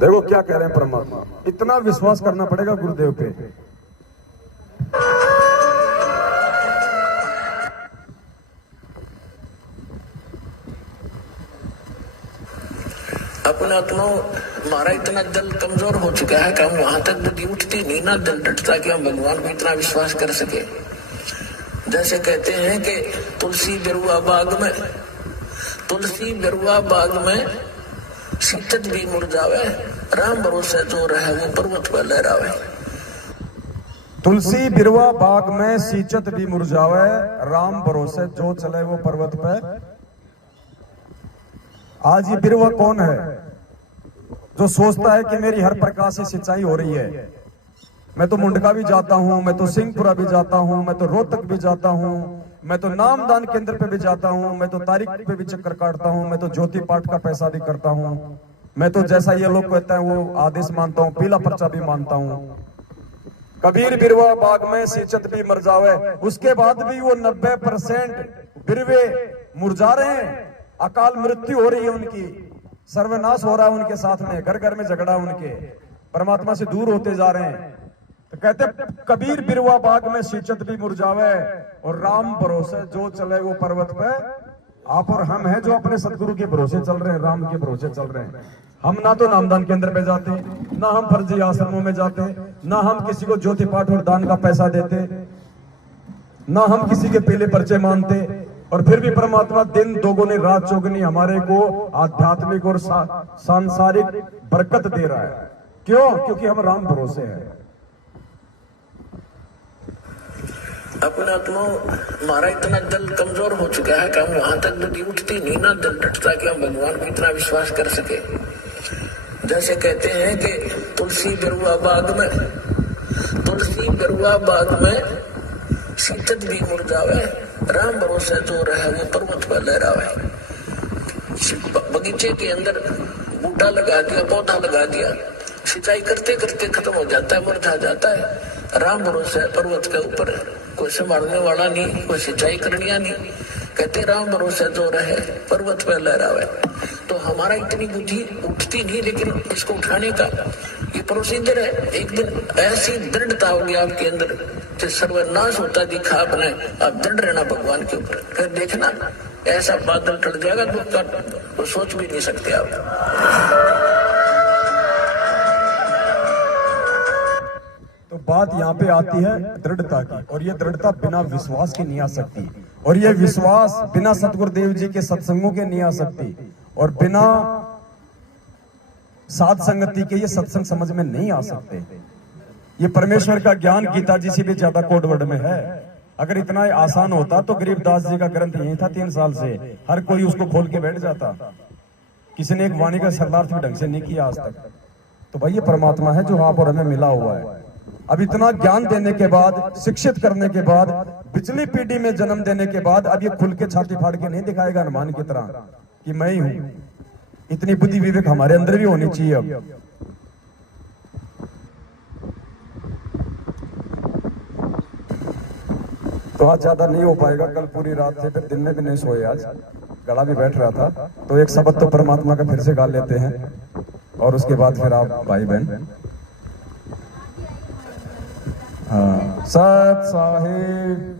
देखो क्या कह रहे हैं परमात्मा, इतना विश्वास करना पड़ेगा गुरुदेव पे। अपना आत्माओं हमारा इतना दिल कमजोर हो चुका है कि हम वहां तक बुद्धि उठती नहीं ना, दिल डटता कि हम भगवान को इतना विश्वास कर सके। जैसे कहते हैं कि तुलसी बिरुआ बाग में शीतत भी मुरझावे, राम भरोसे जो रहे वो पर्वत पर लहरावे। तुलसी बिरवा बाग में सींचत भी मुरझावे, राम भरोसे जो चले वो पर्वत पे। आज ये बिरवा कौन है जो सोचता है कि मेरी हर प्रकार से सिंचाई हो रही है? मैं तो मुंडका भी जाता हूं, मैं तो सिंहपुरा भी जाता हूं, मैं तो रोहतक भी जाता हूं, मैं तो नामदान केंद्र पे भी जाता हूं, मैं तो तारीख पे भी चक्कर काटता हूं, मैं तो ज्योति पाठ का पैसा भी करता हूं, मैं तो जैसा ये लोग कहते हैं वो आदेश मानता हूं, पीला पर्चा भी मानता हूं। कबीर बिरवा बाग में सींचत भी मुरझावे, उसके बाद भी वो 90% बिरवे मुरझा रहे हैं। अकाल मृत्यु हो रही है उनकी, सर्वनाश हो रहा है उनके साथ में, घर घर में झगड़ा उनके, परमात्मा से दूर होते जा रहे हैं। तो कहते कबीर बिरवा बाग में सींचत भी मुरझावे और राम भरोसे जो चले वो पर्वत पे। आप और हम हैं जो अपने सदगुरु के भरोसे चल रहे हैं, राम के भरोसे चल रहे हैं। हम ना तो नामदान केंद्र पे जाते, ना हम फर्जी आश्रमों में जाते, ना हम किसी को ज्योति पाठ और दान का पैसा देते, ना हम किसी के पीले पर्चे मानते, और फिर भी परमात्मा दिन दोगुनी रात चौगुनी हमारे को आध्यात्मिक और सांसारिक बरकत दे रहा है। क्यों? क्योंकि हम राम भरोसे हैं। अपना आत्मा हमारा इतना दिल कमजोर हो चुका है कि हम वहां तक बुद्धि उठती नहीं ना, दिल डटता कि हम भगवान को इतना विश्वास कर सके। जैसे कहते हैं कि तुलसी बिरुआ बाग में सींचत भी मुरझावे, राम भरोसे जो रहे वो पर्वत पर लहरावे। बगीचे के अंदर बूटा लगा दिया, पौधा लगा दिया, सिंचाई करते करते खत्म हो जाता है, मुरझा जाता है। राम भरोसे पर्वत के ऊपर कोई संभालने वाला नहीं, कोई सिंचाई करनिया नहीं। कहते राम भरोसे जो रहे पर्वत पे लहरावे। तो हमारा इतनी बुद्धि उठती नहीं, लेकिन इसको उठाने का ये प्रोसीजर है। एक दिन ऐसी दृढ़ता होगी आपके अंदर कि सर्वनाश होता दिखा आपने, आप दृढ़ रहना भगवान के ऊपर, फिर देखना ऐसा बादल टल जाएगा तो सोच भी नहीं सकते आप। तो बात यहाँ पे आती है दृढ़ता की, और ये दृढ़ता बिना विश्वास के नहीं आ सकती, और ये विश्वास बिना सतगुरुदेव जी के सत्संगों के नहीं आ सकती, और बिना साध संगति के ये सत्संग समझ में नहीं आ सकते। ये परमेश्वर का ज्ञान गीता जी से भी ज्यादा कोडवर्ड में है। अगर इतना आसान होता तो गरीबदास जी का ग्रंथ यही था 3 साल से, हर कोई उसको खोल के बैठ जाता। किसी ने एक वाणी का शरणार्थ भी ढंग से नहीं किया आज तक। तो भाई ये परमात्मा है जो आप और हमें मिला हुआ है। अब इतना ज्ञान देने के बाद, शिक्षित करने के बाद, पिछली पीढ़ी में जन्म देने के बाद, अब ये खुल के छाती फाड़ के नहीं दिखाएगा हनुमान की तरह कि मैं ही हूं। इतनी बुद्धि विवेक हमारे अंदर भी होनी चाहिए। अब तो आज ज्यादा नहीं हो पाएगा, कल पूरी रात थे, फिर दिन में भी नहीं सोए, आज गला भी बैठ रहा था। तो एक शब्द तो परमात्मा का फिर से गा लेते हैं और उसके बाद फिर आप भाई बहन। हाँ, सत साहिब